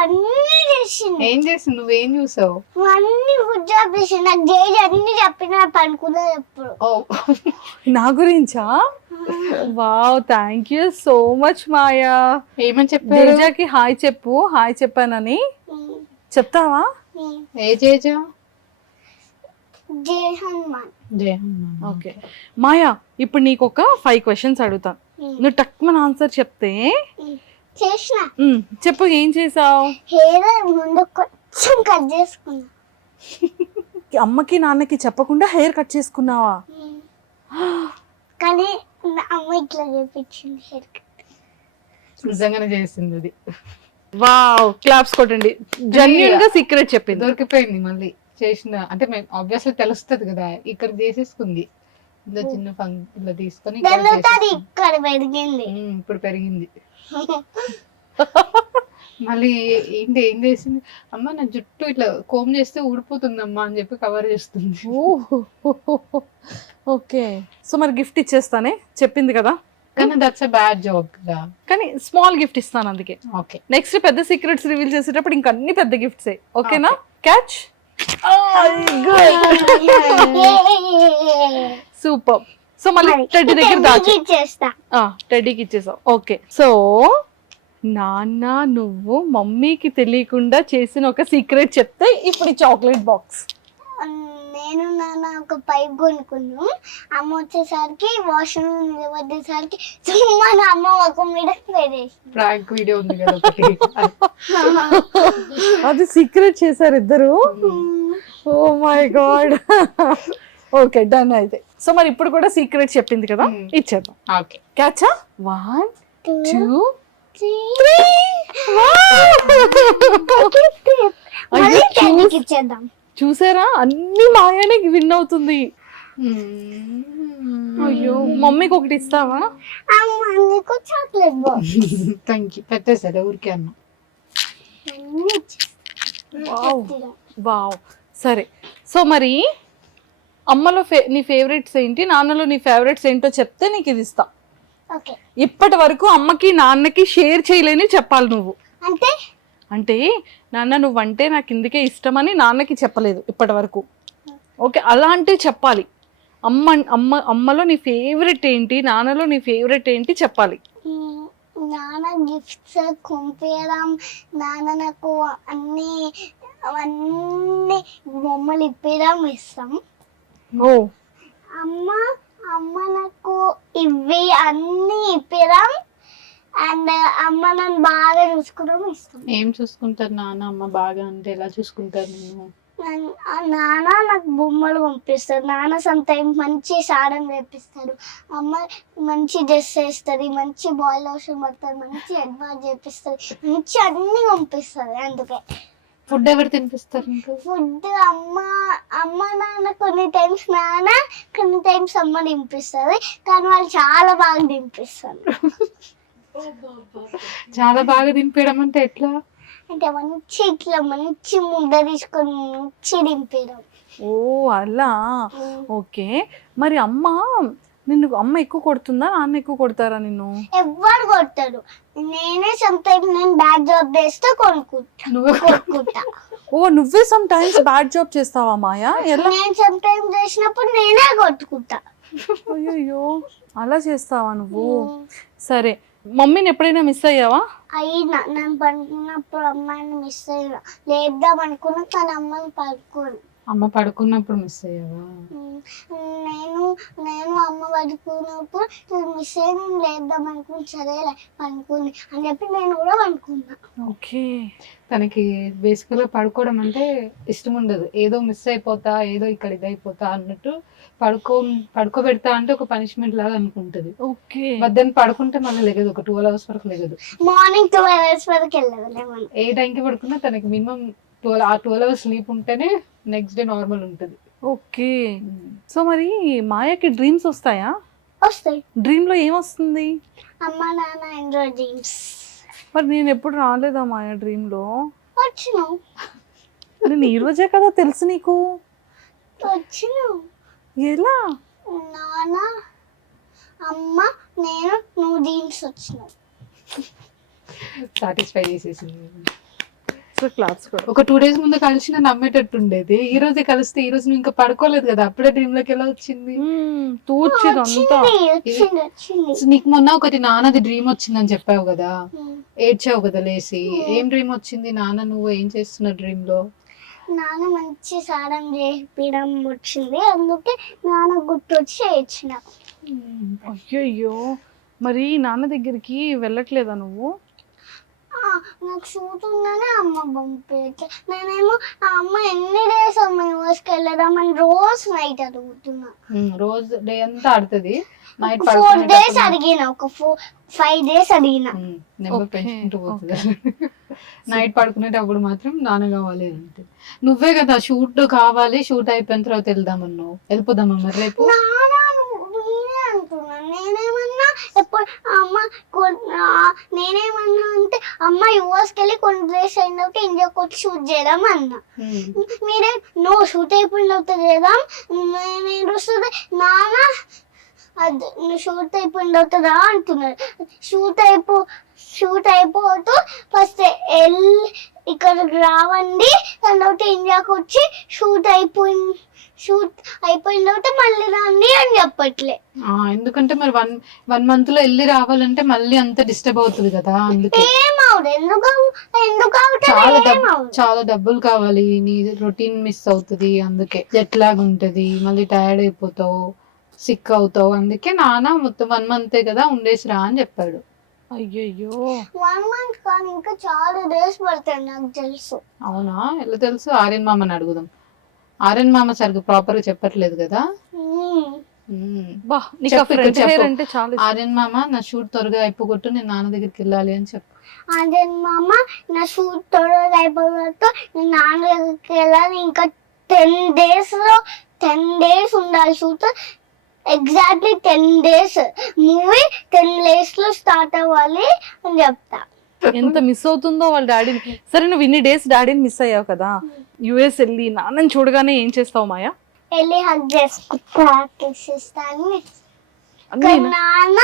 అన్ని చేసింది. ఏం చేసింది? నువ్వేం చూసావు? అన్ని గుడ్ జాబ్ చేసింది. నాకు జేజ్ అన్ని చెప్పిన పనుకున్నా ఎప్పుడు. నా గురించా? Wow, thank you so much Maya. ఏమని చెప్పారు? జేజాకి హాయ్ చెప్పు, హాయ్ చెప్పానని చెప్తావా? ఏ జేజా? జై హనుమాన్. జై హనుమాన్. ఓకే మాయా, ఇప్పుడు నీకు ఒక 5 క్వశ్చన్స్ అడుగుతాను. నువ్వు టక్మన్ ఆన్సర్ చెప్తే చేసిన. చెప్పు, ఏం చేసావు? హెయిర్ ముందు కొంచెం కట్ చేసుకున్నా. అమ్మకి నాన్నకి చెప్పకుండా హెయిర్ కట్ చేసుకున్నావా? కానీ అమ్మ ఇట్లా చేపించింది హెయిర్ కట్. నిజంగానే చేసింది అది. వావ్, క్లాప్స్ కొట్టండి. జెన్యూన్ గా సీక్రెట్ చెప్పింది. దొరికిపోయింది మళ్ళీ చేసిన. అంటే మేము ఆబ్వియస్లీ తెలుస్తుంది కదా, ఇక్కడ చేసేసుకుంది. ఇలా చిన్న ఇలా తీసుకొని ఇక్కడ పెరిగింది. ఇప్పుడు పెరిగింది. మళ్ళీ ఏం చేసింది? అమ్మ నా జుట్టు ఇట్లా కోమ్ చేస్తే ఊడిపోతుందమ్మా అని చెప్పి కవర్ చేస్తుంది. ఓకే, సో మరి గిఫ్ట్ ఇచ్చేస్తానే చెప్పింది కదా. కానీ దట్స్ ఎ బ్యాడ్ జాబ్ కదా. కానీ స్మాల్ గిఫ్ట్ ఇస్తాను అందుకే. ఓకే, నెక్స్ట్ పెద్ద సీక్రెట్స్ రివీల్ చేసేటప్పుడు ఇంకా అన్ని పెద్ద గిఫ్ట్స్. ఓకేనా? క్యాచ్. సూపర్. సో మళ్ళీ టెడ్డీ దగ్గర దాచి టెడ్డీకి ఇచ్చేసావు. ఓకే, సో నాన్న నువ్వు మమ్మీకి తెలియకుండా చేసిన ఒక సీక్రెట్ చెప్తే ఇప్పుడు చాక్లెట్ బాక్స్. నేను నాన్న ఒక పైప్ కొనుక్కున్నాం. అమ్మ వచ్చేసరికి వాష్రూమ్ వచ్చేసరికి సుమ్మా అమ్మ ఒక మీద పెడేసి ప్రాంక్ వీడియో ఉంది కదా ఒకటి. అది సీక్రెట్ చేశారు ఇద్దరు. Oh my god. Okay, done అయితే. సో మరి ఇప్పుడు కూడా సీక్రెట్ చెప్పింది కదా, ఇచ్చేద్దాం. ఓకే, క్యాచా? 1 2 3 ఇచ్చేద్దాం. చూసారా, అన్ని మాయానే విన్ అవుతుంది. అయ్యో, మమ్మీకి ఒకటి ఇస్తావా? నీకు చాక్లెట్ బాక్స్. Thank you. పెట్టేసాడు ఊరికే అన్న. వావ్, సరే. సో మరి అమ్మలో నీ ఫేవరెట్స్ ఏంటి, నాన్నలో నీ ఫేవరెట్స్ ఏంటో చెప్తే నీకు ఇది ఇస్తా. ఇప్పటి వరకు అమ్మకి నాన్నకి షేర్ చేయలేని చెప్పాలి నువ్వు. అంటే నాన్న నువ్వంటే నాకు ఇందుకే ఇష్టమని నాన్నకి చెప్పలేదు ఇప్పటి వరకు. ఓకే, అలాంటివి చెప్పాలి. అమ్మలో నీ ఫేవరెట్ ఏంటి, నాన్నలో నీ ఫేవరెట్ ఏంటి చెప్పాలి. నాన్న గిఫ్ట్స్ కొంపేయడం, నాన్న నాకు అన్ని బొమ్మలు ఇప్పడం ఇస్తాం. ఓ, అమ్మ నాకు ఇవి అన్ని ఇప్పడం అండ్ అమ్మ నన్ను బాగా చూసుకోవడం ఇష్టం. ఏం చూసుకుంటారు నాన్న అమ్మ బాగా? అంటే ఎలా చూసుకుంటారు? నేను నాన్న నాకు బొమ్మలు పంపిస్తారు. నాన్న సమ్ టైం మంచి సాడం చేపిస్తారు. అమ్మ మంచి డ్రెస్ వేస్తుంది, మంచి బాయ్ లోషన్ పడతారు, మంచి హెడ్ బాత్ చేపిస్తుంది, మంచి అన్ని పంపిస్తుంది. అందుకే ఫుడ్ ఎవరు తినిపిస్తారు నీకు? ఫుడ్ అమ్మ నాన్న కొన్ని టైమ్స్ నాన్న, కొన్ని టైమ్స్ అమ్మ తినిపిస్తుంది. కానీ వాళ్ళు చాలా బాగా తినిపిస్తారు. చాలా బాగా తినిపించడం అంటే ఎట్లా? అంటే మంచి ఇట్లా మంచి ముద్ద తీసుకొని మంచి దింపేయడం. ఓ అలా. ఓకే, మరి అమ్మ నిన్ను అమ్మ ఎక్కువ కొడుతుందా, నాన్న ఎక్కువ కొడతారా నిన్ను? ఎవ్వరు కొట్టారు. నేనే సమ్టైమ్స్ నేను బ్యాడ్ జాబ్ చేస్తే కొనుక్కుంటా. ఓ, నువ్వే సమ్ టైమ్స్ బ్యాడ్ జాబ్ చేస్తావా మాయా? ఎలా? నేను సమ్టైమ్స్ చేసినప్పుడు నేనే కొట్టుకుంటా. అయ్యో, అలా చేస్తావా నువ్వు? సరే, మమ్మీని ఎప్పుడైనా మిస్ అయ్యావా? అయినా నేను పడుకున్నప్పుడు అమ్మాయిని మిస్ అయినా, లేద్దాం అనుకున్నా కానీ అమ్మని పడుకోను. అమ్మ పడుకున్నప్పుడు మిస్ అయ్యావా? నేను అమ్మ పడుకున్నప్పుడు మిస్ అయిన లేద్దాం అనుకుని, సరేలే పడుకుంది అని చెప్పి నేను కూడా పడుకున్నా. ఓకే. తనకి బేసికల్గా పడుకోవడం అంటే ఇష్టం ఉండదు. ఏదో మిస్ అయిపోతా, ఏదో ఇక్కడ ఇదైపోతా అన్నట్టు పడుకోబెడతా అంటే ఒక పనిష్మెంట్ లాగా అనుకుంటది. ఓకే. మధ్యాహ్నం పడుకుంటే మళ్ళీ లెగదు, ఒక 12 hours వరకు లెగదు. మార్నింగ్ 12 hours వరకు వెళ్ళదు. ఏ టైంకి పడుకున్నా తనకి మినిమం 12 hours స్లీప్ ఉంటేనే నెక్స్ట్ డే నార్మల్ ఉంటుంది. ఓకే. సో మరి మాయకి డ్రీమ్స్ వస్తాయా? వస్తాయి. డ్రీమ్ లో ఏమొస్తుంది? అమ్మ నాన్న ఎంజాయ్ డ్రీమ్స్. మరి నేను ఎప్పుడు రాలేదా మాయా డ్రీమ్ లో? వచ్చినావు. నేను ఈ రోజే కదా తెలుసు నీకు. వచ్చినావు. ఎలా? నాన్న అమ్మ నేను నువ్వు డ్రీమ్స్ వచ్చినావు. సాటిస్ఫై చేసేసింది. క్లాస్ కూడా ఒక 2 days ముందు కలిసి నన్ను నమ్మేటట్టు ఉండేది. ఈ రోజే కలిస్తే ఈ రోజు నువ్వు ఇంకా పడుకోలేదు కదా, అప్పుడే డ్రీమ్ లోకి ఎలా వచ్చింది? తూర్చిదంతా. వచ్చింది. నీకు మొన్న ఒకటి నాన్నది డ్రీమ్ వచ్చిందని చెప్పావు కదా, ఏడ్చావు కదా లేసి. ఏం డ్రీమ్ వచ్చింది? నాన్న నువ్వు ఏం చేస్తున్న డ్రీమ్ లో? నాన్న మంచి సారం చేపించడం వచ్చింది, అందుకే నాన్న గుర్తొచ్చి ఏడ్చిన. అయ్యయ్యో, మరి నాన్న దగ్గరికి వెళ్ళట్లేదా నువ్వు? నాకు షూట్ ఉందని అమ్మ పంపించే. నేనేమో ఆ అమ్మ ఎన్ని డేస్ అమ్మ యూఎస్కి వెళ్ళదామని రోజు నైట్ అడుగుతున్నా. రోజు డే అంతా ఆడుతుంది. నైట్ 4 days అడిగిన, ఒక 5 days అడిగిన. నెంబర్ పెంచుకుంటూ పోతుంది. నైట్ పడుకునేటప్పుడు మాత్రం నాన్న కావాలి అంటే, నువ్వే కదా షూట్ కావాలి, షూట్ అయిపోయిన తర్వాత వెళ్దామన్నావు. వెళ్ళిపోదామా మరి రేపు? నేనే అంటున్నా. నేనేమన్నా ఎప్పుడు అమ్మ నేనేమన్నా అంటే అమ్మ యూఎస్కి వెళ్ళి కొన్ని డేస్ అయిన తర్వాత ఇండియాకి వచ్చి షూట్ చేద్దాం అన్నా. మీరే నో షూట్ అయిపోయిన తర్వాత చేద్దాం. నేను వస్తుంది నాన్న, అది నువ్వు షూట్ అయిపోయిన తర్వాత రా అంటున్నారు. షూట్ అయిపోతూ ఫస్ట్ వెళ్ళి ఇక్కడికి రావండి, దాని తర్వాత ఇండియాకి వచ్చి షూట్ అయిపోయిన తర్వాత మళ్ళీ రండి అని చెప్పట్లే. ఎందుకంటే మరి 1 month లో వెళ్ళి రావాలంటే మళ్ళీ అంత డిస్టర్బ్ అవుతుంది కదా, అందుకే. చాలా డబ్బులు కావాలి, నీ రొటీన్ మిస్ అవుతుంది, అందుకే జెట్ లాగ్ ఉంటది, మళ్ళీ టైర్డ్ అయిపోతావు, సిక్ అవుతావు. అందుకే నాన్న మొత్తం 1 month కదా ఉండేసి రా అని చెప్పాడు. అయ్యయ్యో, 1 month కానీ ఇంకా చాలా డేస్ పడతాయి నాకు తెలుసు. అవునా? ఎలా తెలుసు? ఆర్యన్ మామని అడుగుదాం. ఆర్యన్ మామ సరిగ్గా ప్రాపర్ గా చెప్పట్లేదు కదా. ఆర్యన్ మామ నా షూట్ త్వరగా అయిపోగొట్టు, నేను నాన్న దగ్గరికి వెళ్ళాలి అని చెప్పు. ఆర్యన్ మామ నా షూట్ త్వరగా అయిపోగొట్టు, నేను నాన్న దగ్గరికి వెళ్ళాలి. ఇంకా 10 days ఉండాలి shoot. Exactly 10 days. Movie 10 days లో స్టార్ట్ అవ్వాలి అని చెప్తా. ఎంత మిస్ అవుతుందో వాళ్ళ డాడీని. సరే, నువ్వు ఇన్ని డేస్ డాడీని మిస్ అయ్యావు కదా, యుఎస్ వెళ్ళి నాన్నని చూడగానే ఏం చేస్తావు మాయా? వెళ్ళి హగ్ చేసుకుంటాను. నాన్న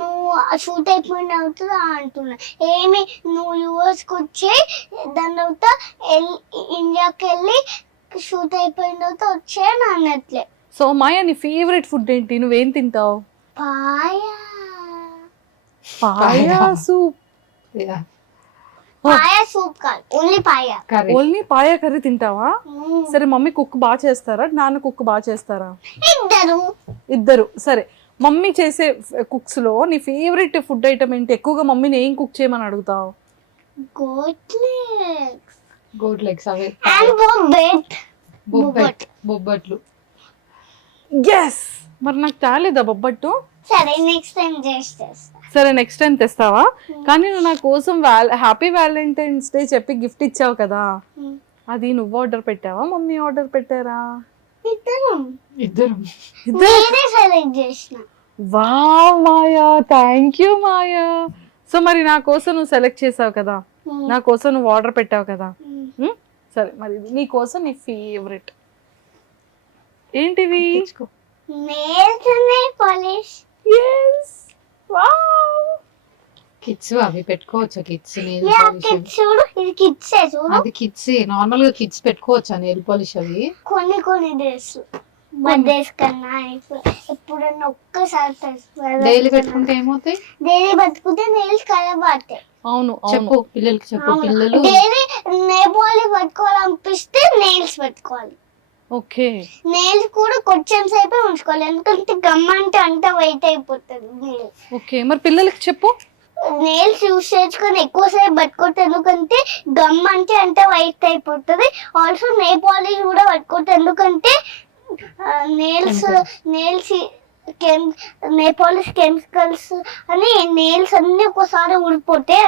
నువ్వు షూట్ అయిపోయిన అవుతుందా అంటున్నా. ఏమి నువ్వు యూఎస్కి వచ్చి దాని తర్వాత ఇండియాకి వెళ్ళి షూట్ అయిపోయిన తర్వాత వచ్చే నాన్నట్లే. సో మాయా, నీ ఫేవరెట్ ఫుడ్ ఏంటి? నువ్వేం తింటావు? పాయా సూప్. పాయా సూప్ కాదు, only paya. Only paya curry తింటావా? సరే, మమ్మీ కుక్ బాగా చేస్తారా, నాన్న కుక్ బాగా చేస్తారా? ఇద్దరు. సరే, మమ్మీ చేసే కుక్స్ లో నీ ఫేవరెట్ ఫుడ్ ఐటమ్ ఏంటి? ఎక్కువగా మమ్మీని ఏం కుక్ చేయమని అడుగుతావు? గోట్ లెగ్స్ అవే. బొబ్బట్లు. ఎస్. మరి నాకు తేలేదా బొబ్బట్టు? సరే, నెక్స్ట్ టైం చేస్తా. సరే, నెక్స్ట్ టైం తెస్తావా? కానీ నువ్వు నా కోసం హ్యాపీ వ్యాలంటైన్స్ డే చెప్పి గిఫ్ట్ ఇచ్చావు కదా, అది నువ్వు ఆర్డర్ పెట్టావా, మమ్మీ ఆర్డర్ పెట్టారా? ఇద్దరు. సెలెక్ట్ చేసిన. Wow Maya, thank you Maya. So మరి నా కోసం నువ్వు సెలెక్ట్ చేసావు కదా, నా కోసం నువ్వు ఆర్డర్ పెట్టావు కదా. సరే, మరి నీ కోసం నీ ఫేవరెట్ ఏంటివి? Nails nail polish. yes wow kids అవి పెట్టుకోవచ్చా? Kids nail yeah polish kids చూడు, ఇది కిడ్స్ చూడు. అది కిడ్స్ నార్మల్ గా కిడ్స్ పెట్టుకోవచ్చా నెయిల్ పాలిష్ అవి? కొన్ని డేస్ బర్త్డేస్ కన్నా ఎప్పుడన్నా ఒక్కసారి డైలీ పెట్టుకుంటే ఏమవుతాయి? డైలీ పట్టుకుంటే నెయిల్స్ ఖరాబ్ అవుతాయి. అవును అవును చెప్పు పిల్లలకి చెప్పు. పిల్లలు డైలీ నెయిల్ పాలిష్ పట్టుకోవాలనిపిస్తే నెయిల్స్ పెట్టుకోవాలి. ఓకే నెయిల్స్ కూడా కొంచెం సేపే ఉంచుకోవాలి, ఎందుకంటే గమ్ అంటే అంతా వెయిట్ అయిపోతుంది నెయిల్స్. ఓకే మరి పిల్లలకి చెప్పు. నెయిల్స్ యూస్ చేసుకొని ఎక్కువసేపు పట్టుకోవద్దు, ఎందుకంటే గమ్ అంటే అంతా వైట్ అయిపోతుంది. ఆల్సో నెయిల్ పాలిష్ కూడా పట్టుకోవద్దు, ఎందుకంటే నెయిల్స్ నెయిల్ పాలిష్ కెమికల్స్ అని నెయిల్స్ అన్ని ఒకసారి ఊడిపోతాయి.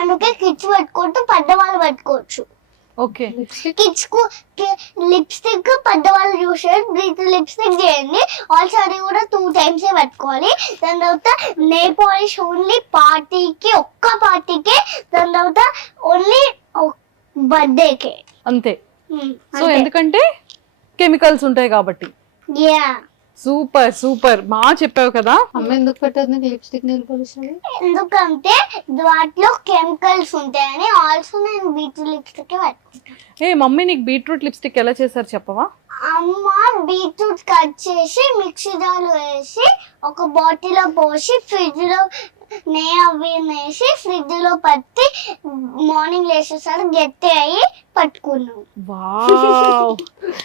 అందుకే కిడ్స్ పట్టుకోవద్దు, పెద్దవాళ్ళు పట్టుకోవచ్చు. ఓకే కిడ్స్ కు లిప్స్టిక్ పెద్దవాళ్ళు యూస్ చేయండి, బ్రీత్ లిప్స్టిక్ చేయండి. ఆల్సో అది కూడా 2 times పట్టుకోవాలి. దాని తర్వాత నెయిల్ పాలిష్ ఓన్లీ పార్టీకి, ఒక్క పార్టీకే. దాని తర్వాత ఓన్లీ బర్త్డేకే అంతే. సో ఎందుకంటే కెమికల్స్ ఉంటాయి కాబట్టి. యా సూపర్ సూపర్ బాగా చెప్పావు కదా. అమ్మ ఎందుకు పెట్టదు లిప్స్టిక్ నెయిల్ పాలిష్ అని? ఎందుకంటే వాటిలో కెమికల్స్ ఉంటాయని. ఆల్సో నేను బీట్రూట్ లిప్స్టిక్ పట్టుకుంటాను. ఏ మమ్మీ నీకు బీట్రూట్ లిప్స్టిక్ ఎలా చేశారు చెప్పవా? అమ్మ బీట్రూట్ కట్ చేసి మిక్సీ జార్లో వేసి ఒక బాటిల్లో పోసి ఫ్రిడ్జ్ లో వేసి ఫ్రిడ్జ్ లో పట్టి మార్నింగ్ లేచేసరికి గట్టి అయ్యి పట్టుకున్నాం. వావ్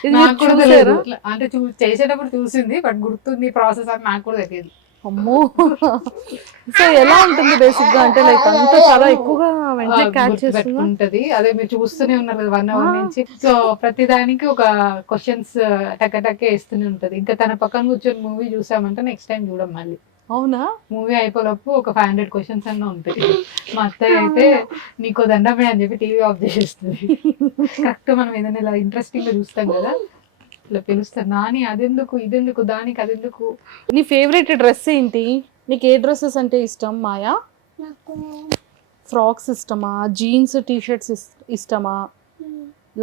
ఇది నాకు మీరు కూడా చూసారా? తెలియదు. అంటే చేసేటప్పుడు చూసింది, బట్ గుర్తుంది ప్రాసెస్ అని నాకు కూడా తెలియదు. అమ్మో సో ఎలా ఉంటుంది బేసిక్ గా అంటే లైక్ అంత చాలా ఎక్కువగా వెంటనే క్యాచ్ చేస్తుందా? పెట్టుకుంటది. అదే మీరు చూస్తూనే ఉన్నారు కదా 1 hour నుంచి. సో ప్రతి దానికి ఒక క్వశ్చన్స్ టక్క వేస్తూనే ఉంటది. ఇంకా తన పక్కన కూర్చొని మూవీ చూసామంటే నెక్స్ట్ టైం చూడం మళ్ళీ. అవునా? మూవీ అయిపోలోపు ఒక 500 క్వశ్చన్స్ అన్న ఉంటాయి. మా అత్తయ్య అయితే నీకో దండమే అని చెప్పి టీవీ ఆఫ్ చేసేస్తుంది. కరెక్ట్ మనం ఏదైనా ఇలా ఇంట్రెస్టింగ్ గా చూస్తాం కదా, ఇలా పిలుస్తారు, నాని అదెందుకు ఇదెందుకు దానికి అదెందుకు. నీ ఫేవరెట్ డ్రెస్ ఏంటి? నీకు ఏ డ్రెస్సెస్ అంటే ఇష్టం మాయా? నాకు ఫ్రాక్స్ ఇష్టమా, జీన్స్ టీషర్ట్స్ ఇష్టమా,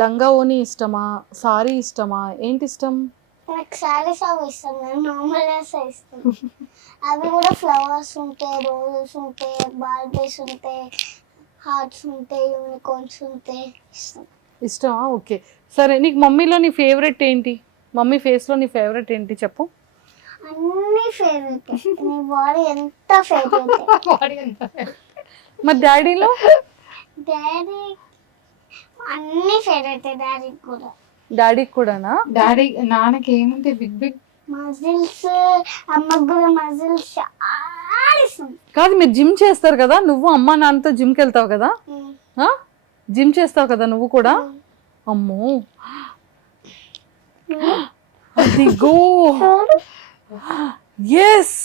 లంగా ఓని ఇష్టమా, సారీ ఇష్టమా, ఏంటి ఇష్టం? నాకు సారీస్ అవి ఇష్టం, నేను నార్మల్ ఇష్టం. అవి కూడా ఫ్లవర్స్ ఉంటాయి, రోజెస్ ఉంటాయి, బార్బీస్ ఉంటాయి, హార్ట్స్ ఉంటాయి, యూనికార్న్స్ ఉంటాయి, ఇష్టం. ఇష్టమా? ఓకే సరే. నీకు మమ్మీలో నీ ఫేవరెట్ ఏంటి? మమ్మీ ఫేస్ లో నీ ఫేవరెట్ ఏంటి చెప్పు. అన్ని ఫేవరెట్. నీ బాడీ ఎంత ఫేవరెట్. మరి డాడీలో? డాడీ అన్ని ఫేవరెట్. డాడీకి కూడా. డాడీకి కూడానా? డాడీ నాన్నకి ఏముంటే బిగ్ బిగ్ మజిల్స్, అమ్మకు కూడా మజిల్స్ చాలా ఇష్టం. కాదు మీరు జిమ్ చేస్తారు కదా, నువ్వు అమ్మ నాన్నతో జిమ్కి వెళ్తావు కదా, జిమ్ చేస్తావు కదా నువ్వు కూడా? అమ్మో అదిగో ఎస్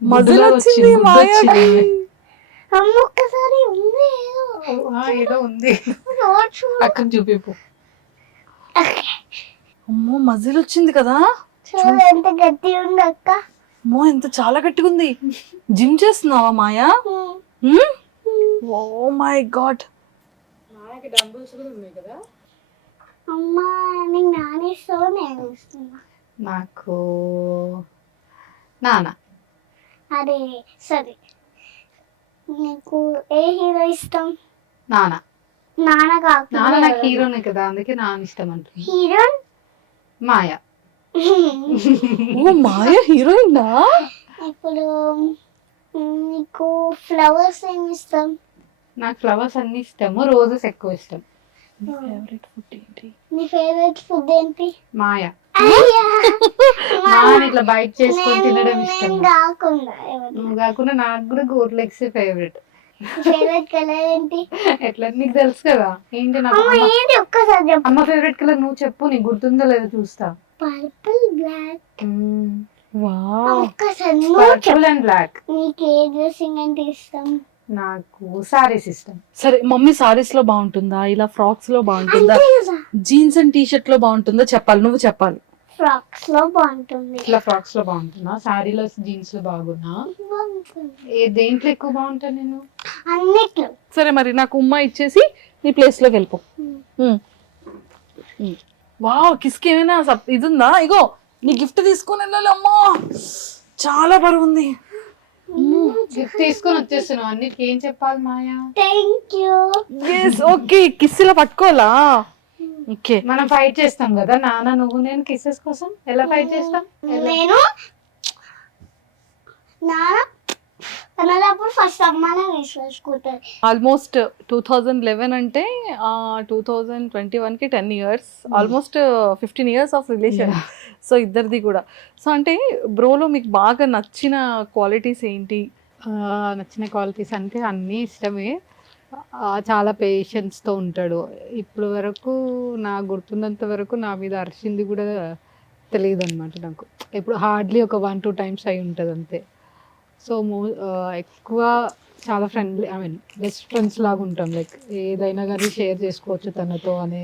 మజిల్ వచ్చింది మాయాకి. అమ్మ ఒక్కసారి ఉంది ఏదో ఉంది, అక్కడ చూపిపు. అమ్మో మజిల్ వచ్చింది కదా, చూడు ఎంత గట్టి ఉంది అక్క. అమ్మో ఎంత చాలా గట్టిగా ఉంది. జిమ్ చేస్తున్నావా మాయా? ఓ మై గాడ్. అమ్మ నీకు నానిస్తావు, నేను ఇస్తున్నా. నాకు నాన్న. అరే సరే, నీకు ఏ హీరో ఇష్టం? నాన్న. నాన్న కాకుండా నాన్న నాకు హీరోనే కదా, అందుకే నాన్న ఇష్టం అంటుంది. హీరో మాయా. ఓ మాయా హీరోయినా? ఇప్పుడు నీకు ఫ్లవర్స్ ఏమి ఇష్టం? నాకు ఫ్లవర్స్ అన్ని ఇష్టము, రోజెస్ ఎక్కువ ఇష్టం. ఫేవరెట్ ఫుడ్ ఏంటి? నీ ఫేవరెట్ ఫుడ్ ఏంటి? మాయా. అయ్యా, నాన్న ఇట్లా బైట్ చేసుకొని తినడం ఇష్టం. నేను కాకుండా ఎవరు? నువ్వు కాకుండా నాకు కూడా goat legs favourite. Favourite colour ఏంటి? ఎట్లా నీకు తెలుసు కదా ఏంటి నాకు. అమ్మ ఏంటి ఒక్కసారి చెప్పు. అమ్మ ఫేవరెట్ కలర్ నువ్వు చెప్పు, నీకు గుర్తుందో లేదో చూస్తా. Purple black. వావ్ ఒక్కసారి నువ్వు చెప్పు. Purple and black. నీకు ఏ డ్రెస్సింగ్ అంటే ఇష్టం? నాకు సారీస్ ఇష్టం. సరే మమ్మీ సారీస్ లో బాగుంటుందా, ఇలా ఫ్రాక్స్ లో బాగుంటుందా, జీన్స్ అండ్ టీషర్ట్ లో బాగుంటుందా చెప్పాలి, నువ్వు చెప్పాలి. ఫ్రాక్స్ లో బాగుంటుంది. ఇట్లా ఫ్రాక్స్ లో బాగుంటున్నా, సారీలో జీన్స్ లో బాగున్నా, దేంట్లో ఎక్కువ బాగుంటా నేను? అన్నిట్లో. సరే మరి నాకు ఉమ్మా ఇచ్చేసి నీ ప్లేస్ లోకి వెళ్ళిపో. వావ్ కిస్కి ఏమైనా ఇది ఉందా? ఇగో నీ గిఫ్ట్ తీసుకొని వెళ్ళాలి అమ్మా, చాలా బరువు ఉంది. గిఫ్ట్ తీసుకొని వచ్చేస్తున్నావు, అన్నిటికీ ఏం చెప్పాలి మాయా? Thank you. ఓకే, కిస్సులా పట్టుకోవాలా? ఓకే, మనం ఫైట్ చేస్తాం కదా నాన్న నువ్వు నేను కిసెస్ కోసం. ఎలా ఫైట్ చేస్తాం? నేను అన్నప్పుడు ఫస్ట్ అమ్మానే తీసుకుంటారు. ఆల్మోస్ట్ 2011 అంటే 2021కి 10 years, almost 15 years of relation. So ఇద్దరిది కూడా. సో అంటే బ్రోలో మీకు బాగా నచ్చిన క్వాలిటీస్ ఏంటి? నచ్చిన క్వాలిటీస్ అంటే అన్నీ ఇష్టమే. చాలా పేషెన్స్తో ఉంటాడు. ఇప్పుడు వరకు నాకు గుర్తున్నంత వరకు నా మీద అరిచింది కూడా తెలియదు అనమాట నాకు. ఇప్పుడు హార్డ్లీ ఒక 1-2 times అయి ఉంటుంది అంతే. సో ఎక్కువ చాలా friendly, I mean best friends లాగా ఉంటాం. లైక్ ఏదైనా కానీ షేర్ చేసుకోవచ్చు తనతో అనే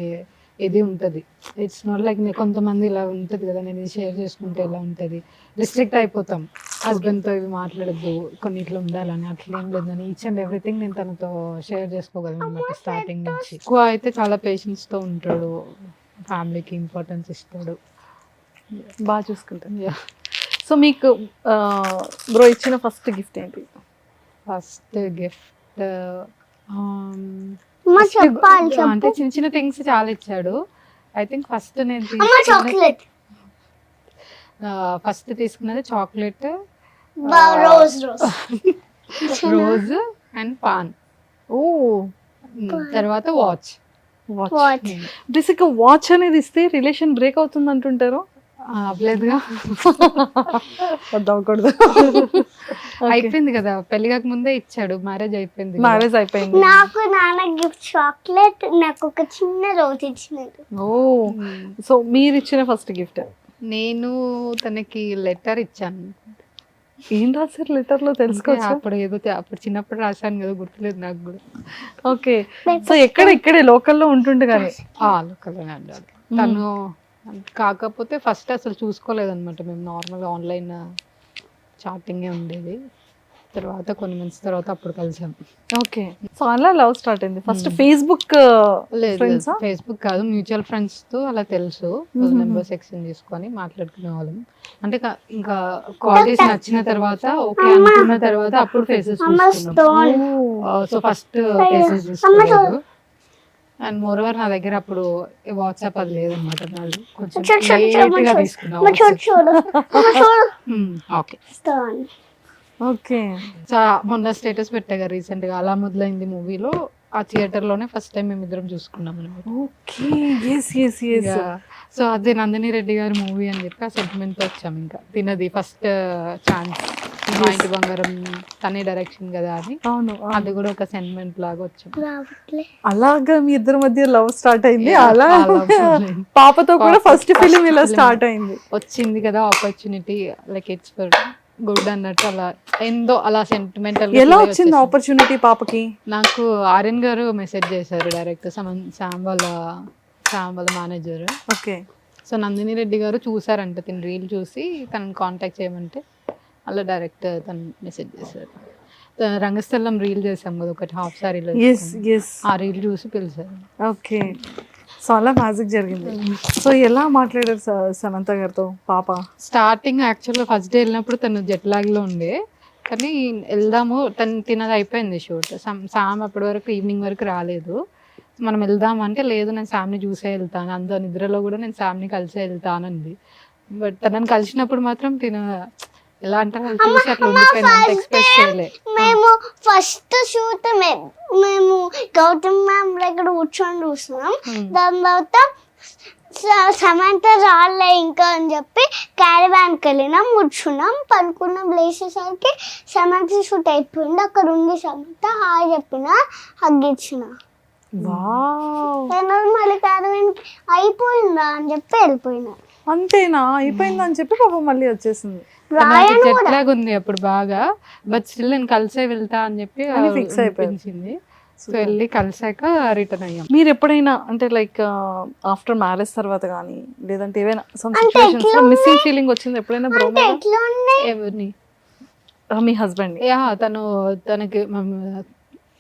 ఇది ఉంటుంది. ఇట్స్ నాట్ లైక్ కొంతమంది ఇలా ఉంటుంది కదా, నేను ఇది షేర్ చేసుకుంటే ఎలా ఉంటుంది, రిస్ట్రిక్ట్ అయిపోతాం హస్బెండ్తో ఇవి మాట్లాడద్దు కొన్నిట్లో ఉండాలని. అట్లా ఏం లేదని ఈచ్ అండ్ ఎవ్రీథింగ్ నేను తనతో షేర్ చేసుకోగలను అనమాట స్టార్టింగ్ నుంచి. ఎక్కువ అయితే చాలా పేషెన్స్తో ఉంటాడు, ఫ్యామిలీకి ఇంపార్టెన్స్ ఇస్తాడు, బాగా చూసుకుంటాను. సో మీకు బ్రో ఇచ్చిన ఫస్ట్ గిఫ్ట్ ఏంటి? ఫస్ట్ గిఫ్ట్ చెప్పాలి అంటే చిన్న చిన్న థింగ్స్ చాలా ఇచ్చాడు. ఐ థింక్ ఫస్ట్ నేను చాక్లెట్ ఫస్ట్ తీసుకున్నది చాక్లెట్, రోజ్ రోజ్ అండ్ పాన్. ఓ, తర్వాత వాచ్. వాచ్. బేసిక్గా వాచ్ అనేది ఇస్తే రిలేషన్ బ్రేక్ అవుతుంది అంటుంటారు. అవ్వలేదుగా, వద్దవకూడదు. అయిపోయింది కదా, పెళ్లి కాక ముందే ఇచ్చాడు, మ్యారేజ్ అయిపోయింది. మ్యారేజ్ అయిపోయింది. నాకు నాన్న గిఫ్ట్ చాక్లెట్, నాకు ఒక చిన్న రోజ్ ఇచ్చినట్టు. ఓ, సో మీరు ఇచ్చిన ఫస్ట్ గిఫ్ట్? నేను తనకి లెటర్ ఇచ్చాను. ఏం రాశారు లెటర్ లో తెలుసుకోవచ్చు? అప్పుడు ఏదో అప్పుడు చిన్నప్పుడు రాశాను కదా, గుర్తులేదు నాకు కూడా. ఓకే, సో ఇక్కడే లోకల్లో ఉంటుండే కానీ లోకల్లోనే అడ్డాలి తను. కాకపోతే ఫస్ట్ అసలు చూసుకోలేదన్నమాట, మేము నార్మల్గా ఆన్లైన్ చాటింగే ఉండేది. తర్వాత కొన్ని మంత్స్ తర్వాత అప్పుడు కలిసాం. ఓకే, సో అలా లవ్ స్టార్ట్ అయింది. ఫస్ట్ ఫేస్బుక్ ఫ్రెండ్సా? ఫేస్బుక్ కాదు, మ్యూచువల్ ఫ్రెండ్స్ తో అలా తెలుసు, నెంబర్స్ ఎక్స్చేంజ్ చేసుకొని మాట్లాడుకునే వాళ్ళం. అంటే ఇంకా క్వాలిటీస్ నచ్చిన తర్వాత ఓకే అనుకున్న తర్వాత అప్పుడు ఫేసెస్ చూసుకున్నాం. సో ఫస్ట్ ఫేసెస్ చూసుకోలేదు. అండ్ మోర్ ఓవర్ నా దగ్గర అప్పుడు వాట్సాప్ అది లేదన్నమాట, నాది కొంచెం లేట్గా తీసుకున్నాం. ఓకే ఓకే, మొన్న స్టేటస్ పెట్టాగా రీసెంట్ గా అలా మొదలైంది మూవీలో, ఆ థియేటర్ లోనే ఫస్ట్ టైం మేము ఇద్దరం చూసుకున్నాం అనమాట. Okay, yes yes yes. So అదే నందిని రెడ్డి గారి మూవీ అని చెప్పి ఆ సెంటిమెంట్ తో వచ్చాము. ఇంకా తినది ఫస్ట్ ఛాన్స్, మా ఇంటి బంగారం తనే డైరెక్షన్ కదా అని. అవును, అది కూడా ఒక సెంటిమెంట్ లాగా వచ్చాం. అలాగా మీ ఇద్దరి మధ్య లవ్ స్టార్ట్ అయింది. అలా పాపతో కూడా ఫస్ట్ ఫిలిం ఇలా స్టార్ట్ అయింది. వచ్చింది కదా opportunity, like it's for good అన్నట్టు అలా ఏందో అలా సెంటిమెంటల్. ఎలా వచ్చింది ఆపర్చునిటీ పాపకి? నాకు ఆర్యన్ గారు మెసేజ్ చేశారు డైరెక్ట్, శామ్ వాళ్ళ manager. Okay, so Nandini Reddy గారు చూసారంట, తిని రీల్ చూసి తనని కాంటాక్ట్ చేయమంటే అలా డైరెక్ట్ తను మెసేజ్ చేశారు. రంగస్థలం రీల్ చేసాం కదా ఒకటి, హాఫ్ సారీలో, ఆ రీల్ చూసి పిలిచారు. ఓకే, సో అలా మ్యాజిక్ జరిగింది. సో ఎలా మాట్లాడారు సమంత గారితో పాప? స్టార్టింగ్ యాక్చువల్గా ఫస్ట్ డే వెళ్ళినప్పుడు తను జెట్ లాగ్లో ఉండే, కానీ వెళ్దాము తినది అయిపోయింది షూట్. సామ్ అప్పటి వరకు ఈవినింగ్ వరకు రాలేదు. మనం వెళ్దాం అంటే లేదు నేను శామ్ని చూసే వెళ్తాను, అంత నిద్రలో కూడా నేను శామ్ని కలిసే వెళ్తానంది. బట్ తనని కలిసినప్పుడు మాత్రం ఎలా అంటే చూసి అట్లా ఉండిపోయింది, ఎక్స్ప్రెస్ చేయలే. మేము ఫస్ట్ షూట్ మేము గౌతమ్ మ్యామ్ దగ్గర కూర్చొని చూస్తున్నాం. దాని తర్వాత సమంత రాలే ఇంకా అని చెప్పి క్యారవాన్కి వెళ్ళినాం, కూర్చున్నాం, పనుకున్నాం. లేచేసరికి సమంత షూట్ అయిపోయింది. అక్కడ ఉంది సమంత, హాయ్ చెప్పిన, హగ్ ఇచ్చిన. మళ్ళీ క్యారవాన్కి అయిపోయిందా అని చెప్పి వెళ్ళిపోయినా. అంతేనా? అయిపోయిందా అని చెప్పి పాప మళ్ళీ వచ్చేసింది. జెట్ లాగ్ ఉంది అప్పుడు బాగా, బట్ స్టిల్ నేను కలిసే వెళ్తా అని చెప్పి ఫిక్స్ అయిపోయింది. సో వెళ్ళి కలిసాక రిటర్న్ అయ్యాం. మీరు ఎప్పుడైనా అంటే లైక్ ఆఫ్టర్ మ్యారేజ్ తర్వాత కానీ లేదంటే ఏవైనా సమ్ సిచువేషన్స్ లో మిస్సింగ్ ఫీలింగ్ వచ్చింది ఎప్పుడైనా బ్రో? ఎవరిని? మీ హస్బెండ్? యా,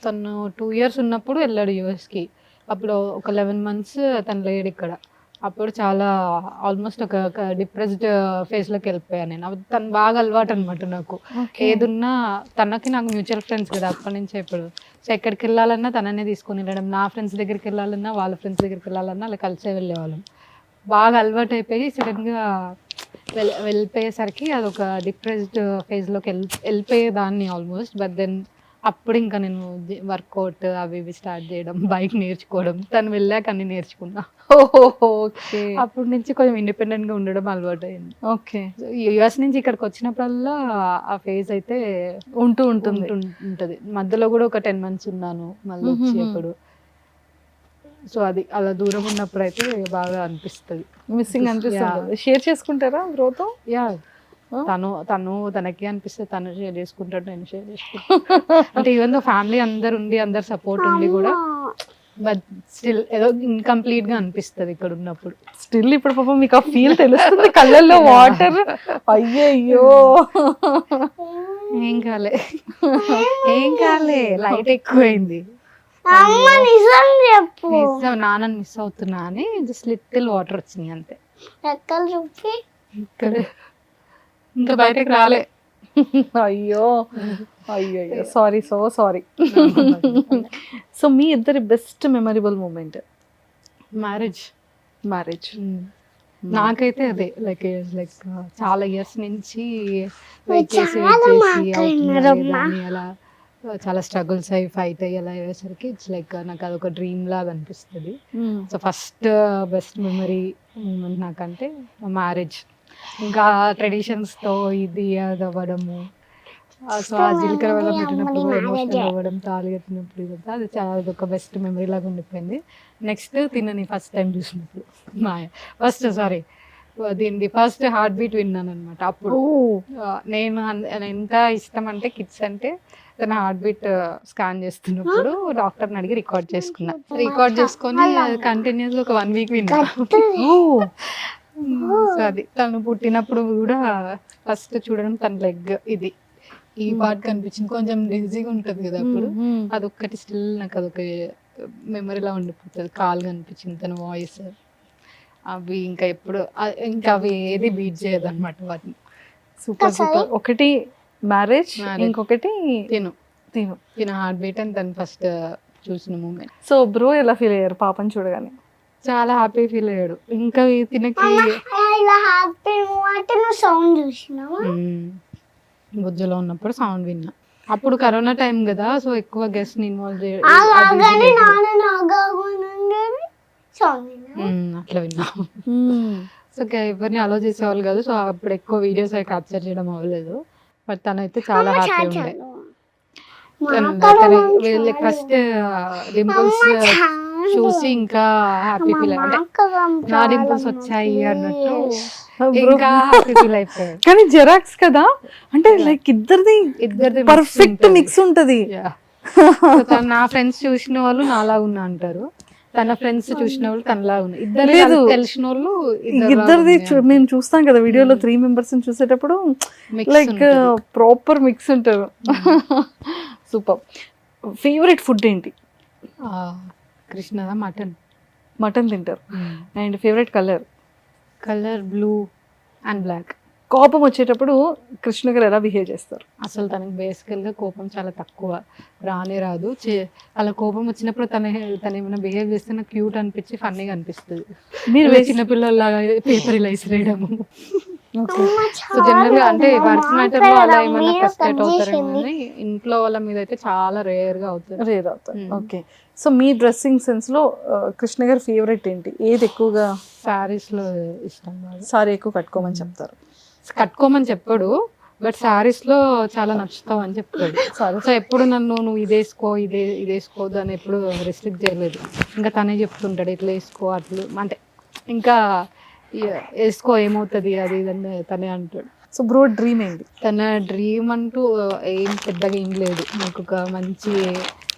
తను 2 years ఉన్నప్పుడు వెళ్ళాడు యూఎస్కి. అప్పుడు ఒక 11 months తను లేడు ఇక్కడ. అప్పుడు చాలా ఆల్మోస్ట్ ఒక డిప్రెస్డ్ ఫేజ్లోకి వెళ్ళిపోయాను నేను. తను బాగా అలవాటు అనమాట నాకు. ఏదున్నా తనకి నాకు మ్యూచువల్ ఫ్రెండ్స్ కదా అప్పటి నుంచే ఇప్పుడు. సో ఎక్కడికి వెళ్ళాలన్నా తననే తీసుకొని వెళ్ళడం, నా ఫ్రెండ్స్ దగ్గరికి వెళ్ళాలన్నా వాళ్ళ ఫ్రెండ్స్ దగ్గరికి వెళ్ళాలన్నా అలా కలిసే వెళ్ళేవాళ్ళం. బాగా అలవాటు అయిపోయి సడన్గా వెళ్ళిపోయేసరికి అదొక డిప్రెస్డ్ ఫేజ్లోకి వెళ్ళిపోయేదాన్ని ఆల్మోస్ట్. బట్ దెన్ అప్పుడు ఇంకా నేను వర్కౌట్ అవి ఇవి స్టార్ట్ చేయడం, బైక్ నేర్చుకోవడం, తను వెళ్ళాక అన్ని నేర్చుకున్నా. ఓకే. అప్పటి నుంచి కొంచెం ఇండిపెండెంట్గా ఉండడం అలవాటు అయింది. ఓకే. యుఎస్ నుంచి ఇక్కడికి వచ్చినప్పుడల్లా ఆ ఫేజ్ అయితే ఉంటుంది. మధ్యలో కూడా ఒక 10 months ఉన్నాను మళ్ళీ వచ్చేప్పుడు. సో అది అలా దూరం ఉన్నప్పుడు అయితే బాగా అనిపిస్తుంది, మిస్సింగ్ అనిపిస్తుంది. షేర్ చేసుకుంటారా బ్రోతో? యా, తనకి అనిపిస్తే తను షేర్ చేసుకుంటాడు, నేను షేర్ చేసుకుంటాను. అంటే ఈవెన్ దో ఫ్యామిలీ అందరు ఉండి అందరు సపోర్ట్ ఉండి కూడా బట్ స్టిల్ ఏదో ఇన్కంప్లీట్ గా అనిపిస్తుంది ఇక్కడ ఉన్నప్పుడు. స్టిల్ ఇప్పుడు పాపం మీకు ఆ ఫీల్ తెలుస్తుంది, కళ్ళల్లో వాటర్. అయ్యయ్యో, ఏం కాలే లైట్ ఎక్కువైంది. నాన్నని మిస్ అవుతున్నా అని జస్ట్ లిటిల్ వాటర్ వచ్చినాయి అంతే. ఇక్కడ ఇంకా బయటకు రాలే. అయ్యో అయ్యో, సారీ, సో సారీ. సో మీ ఇద్దరి బెస్ట్ మెమరబుల్ మూమెంట్? మ్యారేజ్. నాకైతే అదే లైక్ చాలా ఇయర్స్ నుంచి వెయిట్ చేసి అలా చాలా స్ట్రగుల్స్ అయ్యి ఫైట్ అయ్యి అలా అయ్యేసరికి ఇట్స్ లైక్ నాకు అదొక డ్రీమ్ లాగా అనిపిస్తుంది. So first best memory moment నాకంటే మ్యారేజ్. ఇంకా ట్రెడిషన్స్ తో ఇది అది అవ్వడము, సో ఆ జీలకర్ర వల్ల పెట్టినప్పుడు ఎమోషనల్ అవ్వడం, తాళి కట్టినప్పుడు ఇదంతా అది చాలా అదొక బెస్ట్ మెమరీ లాగా ఉండిపోయింది. నెక్స్ట్ తినని ఫస్ట్ టైం చూసినప్పుడు దీని ఫస్ట్ హార్ట్ బీట్ విన్నాను అనమాట. అప్పుడు నేను ఎంత ఇష్టం అంటే కిడ్స్ అంటే తన హార్ట్ బీట్ స్కాన్ చేస్తున్నప్పుడు డాక్టర్ని అడిగి రికార్డ్ చేసుకొని కంటిన్యూస్ గా ఒక 1 week విన్నా. సో అది తను పుట్టినప్పుడు కూడా ఫస్ట్ చూడడం తన లెగ్ ఇది ఈ పార్ట్ కనిపించింది, కొంచెం ఈజీగా ఉంటది కదా అప్పుడు. అదొక్కటి స్టిల్ నాకు అదొక మెమరీలా ఉండిపోతుంది. కాల్ కనిపించింది, తన వాయిస్, అవి ఇంకా ఎప్పుడు ఇంకా అవి ఏది బీట్ చేయదు అనమాట వాటిని. Super super. ఒకటి మ్యారేజ్, ఇంకొకటి తిన హార్ట్ బీట్ అని తను ఫస్ట్ చూసిన మూమెంట్. సో బ్రో ఎలా ఫీల్ అయ్యారు పాపని చూడగానే? చాలా హ్యాపీ ఫీల్ అయ్యాడు. ఇంకా తినకి బుజ్జలో ఉన్నప్పుడు సౌండ్ విన్నా. అప్పుడు కరోనా టైం కదా, సో ఎక్కువ గెస్ట్ ని ఇన్వాల్వ్ అట్లా విన్నా. సో ఎవరిని అలో చేసేవాళ్ళు కాదు, సో అప్పుడు ఎక్కువ వీడియోస్ అవి క్యాప్చర్ చేయడం అవ్వలేదు. బట్ తనైతే చాలా హ్యాపీ ఉండే. ఫస్ట్ డింపుల్స్ చూసి ఇంకా హ్యాపీ ఫీల్ అంటే నా డింపుల్స్ వచ్చాయి అన్నట్టు ఇంకా హ్యాపీ ఫీల్ అయిపోయాడు. కానీ జెరాక్స్ కదా, అంటే లైక్ ఇద్దరిది పర్ఫెక్ట్ మిక్స్ ఉంటది. నా ఫ్రెండ్స్ చూసిన వాళ్ళు నాలా ఉన్నా అంటారు, తన ఫ్రెండ్స్ చూసిన వాళ్ళు తనలా ఉన్నాయి. ఇద్దరు తెలిసిన వాళ్ళు ఇద్దరిది మేము చూస్తాం కదా వీడియోలో 3 members చూసేటప్పుడు లైక్ ప్రాపర్ మిక్స్ ఉంటారు. సూపర్. ఫేవరెట్ ఫుడ్ ఏంటి? కృష్ణ మటన్ తింటారు. And favourite colour blue and black. కోపం వచ్చేటప్పుడు కృష్ణ గారు ఎలా బిహేవ్ చేస్తారు? అసలు తనకి బేసికల్ గా కోపం చాలా తక్కువ, రానే రాదు. అలా కోపం వచ్చినప్పుడు తన ఏమైనా బిహేవ్ చేస్తే నాకు క్యూట్ అనిపించి ఫన్నీగా అనిపిస్తుంది. మీరు చిన్నపిల్లలాగా పేపర్ ఇలా ఇసిరేయడము. సో జనరల్ గా అంటే వర్క్ మ్యాటర్ లో అలా ఏమైనా ఫ్రస్ట్రేట్ అవుతారేమో కానీ ఇంట్లో వాళ్ళ మీద అయితే చాలా రేర్ అవుతుంది. ఓకే. సో మీ డ్రెస్సింగ్ సెన్స్ లో కృష్ణ గారి ఫేవరెట్ ఏంటి? ఏది ఎక్కువగా? శారీస్ లో ఇష్టం. సారీ ఎక్కువ కట్టుకోమని చెప్తారు. కట్టుకోమని చెప్పాడు, బట్ శారీస్ లో చాలా నచ్చుతావు అని చెప్తాడు. సో ఎప్పుడు నువ్వు ఇది వేసుకో దాన్ని ఎప్పుడు రెస్ట్రిక్ట్ చేయలేదు. ఇంకా తనే చెప్తుంటాడు ఇట్లా వేసుకో అట్లు, అంటే ఇంకా వేసుకో ఏమవుతుంది అది ఇదని తనే అంటాడు. సో బ్రో డ్రీమ్ ఏంటి? తన డ్రీమ్ అంటూ ఏం పెద్దగా ఏం లేదు. నాకు ఒక మంచి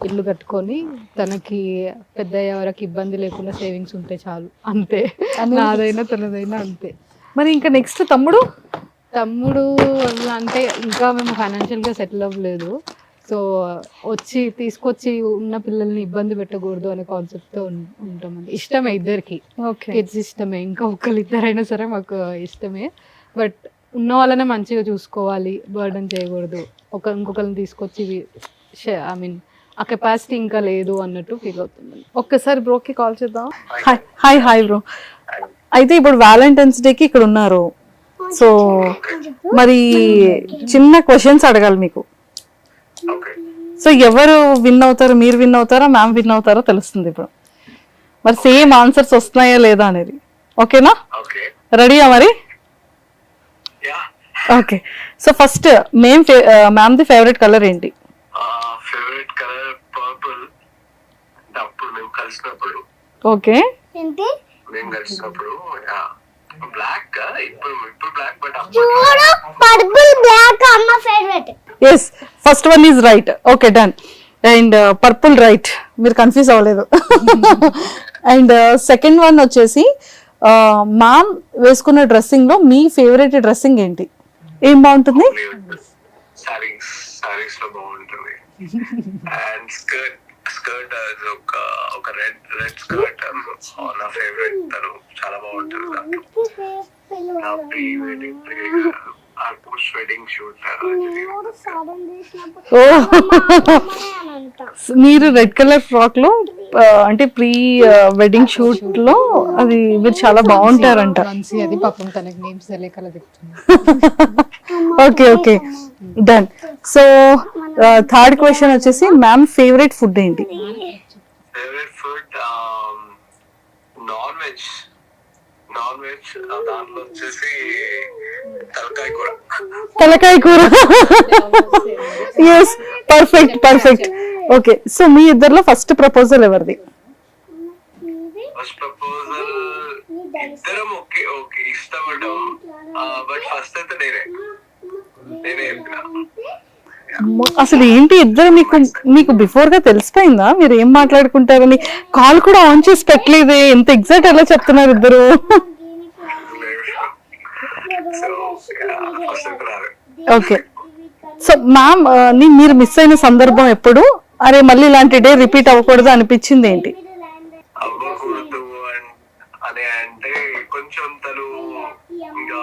ఇల్లు కట్టుకొని తనకి పెద్ద ఎవరికి ఇబ్బంది లేకుండా సేవింగ్స్ ఉంటే చాలు, అంతే. నాదైనా తనదైనా అంతే. మరి ఇంకా నెక్స్ట్ తమ్ముడు అంటే ఇంకా మేము ఫైనాన్షియల్ గా సెటిల్ అవ్వలేదు. సో తీసుకొచ్చి ఉన్న పిల్లల్ని ఇబ్బంది పెట్టకూడదు అనే కాన్సెప్ట్ తో ఉంటామండి. ఇష్టమే ఇద్దరికి, ఓకే కిడ్స్ ఇష్టమే, ఇంకా ఇద్దరైనా సరే మాకు ఇష్టమే. బట్ ఉన్న వాళ్ళనే మంచిగా చూసుకోవాలి, బర్డన్ చేయకూడదు. ఇంకొకరిని తీసుకొచ్చి ఐ మీన్ ఆ కెపాసిటీ ఇంకా లేదు అన్నట్టు ఫీల్ అవుతుంది. ఒక్కసారి బ్రోకి కాల్ చేద్దాం. Hi hi bro. అయితే ఇప్పుడు వ్యాలంటైన్స్ డేకి ఇక్కడ ఉన్నారు. సో మరి చిన్న క్వశ్చన్స్ అడగాలి మీకు. సో ఎవరు విన్ అవుతారో, మీరు విన్ అవుతారా మ్యామ్ విన్ అవుతారో తెలుస్తుంది ఇప్పుడు. మరి సేమ్ ఆన్సర్స్ వస్తున్నాయా లేదా అనేది. ఓకేనా? రెడీయా మరి? Okay. So first ma'am the favourite colour ఏంటి? Favourite colour purple. అప్పుడు మేము కలిసినప్పుడు, ఓకే ఏంటి మేము కలిసినప్పుడు బ్లాక్. ఇప్పుడు బ్లాక్, బట్ చూడు పర్పుల్ బ్లాక్ అమ్మ favourite. Yes, first one is right. Okay, done. And purple right, మీరు కన్ఫ్యూజ్ అవ్వలేదు. అండ్ సెకండ్ వన్ వచ్చేసి మ్యామ్ వేసుకున్న డ్రెస్సింగ్ లో మీ ఫేవరెట్ డ్రెస్సింగ్ ఏంటి? ఏం బాగుంటుంది? సారీస్ లో బాగుంటుంది. అండ్ స్కర్ట్ ఒక రెడ్ స్కర్ట్ నా ఫేవరెట్. తను చాలా బాగుంటుంది. నా ప్రీ వెడ్డింగ్ షూట్ మీరు రెడ్ కలర్ ఫ్రాక్ లో అంటే ప్రీ వెడ్డింగ్ షూట్ లో అది మీరు చాలా బాగుంటారంట. అది పాపం తనకి నేమ్స్ తెలియకలా చెప్తుంది. Okay okay, done. So third question వచ్చేసి మ్యామ్ ఫేవరెట్ ఫుడ్ ఏంటి? Favourite food non veg. దాంట్లో వచ్చేసి తలకాయ కూర. Yes, perfect. ఓకే, సో మీ ఇద్దరిలో ఫస్ట్ ప్రపోజల్ ఎవరిది? ఫస్ట్ ప్రపోజల్ ఇద్దరం ఓకే ఇష్టపడ్డాం. బట్ ఫస్ట్ అయితే నేనే చెప్పిన. అసలు ఏంటి ఇద్దరు మీకు బిఫోర్ గా తెలిసిపోయిందా మీరు ఏం మాట్లాడుకుంటారని? కాల్ కూడా ఆన్ చేసి పెట్టలేదే, ఎంత ఎగ్జాక్ట్ ఎలా చెప్తున్నారు ఇద్దరు. ఓకే, సో మ్యామ్ మీరు మిస్ అయిన సందర్భం ఎప్పుడు? అరే మళ్ళీ ఇలాంటి డే రిపీట్ అవ్వకూడదు అనిపించింది ఏంటి? అవ్వకూడదు అని అంటే కొంచెం తను ఇంకా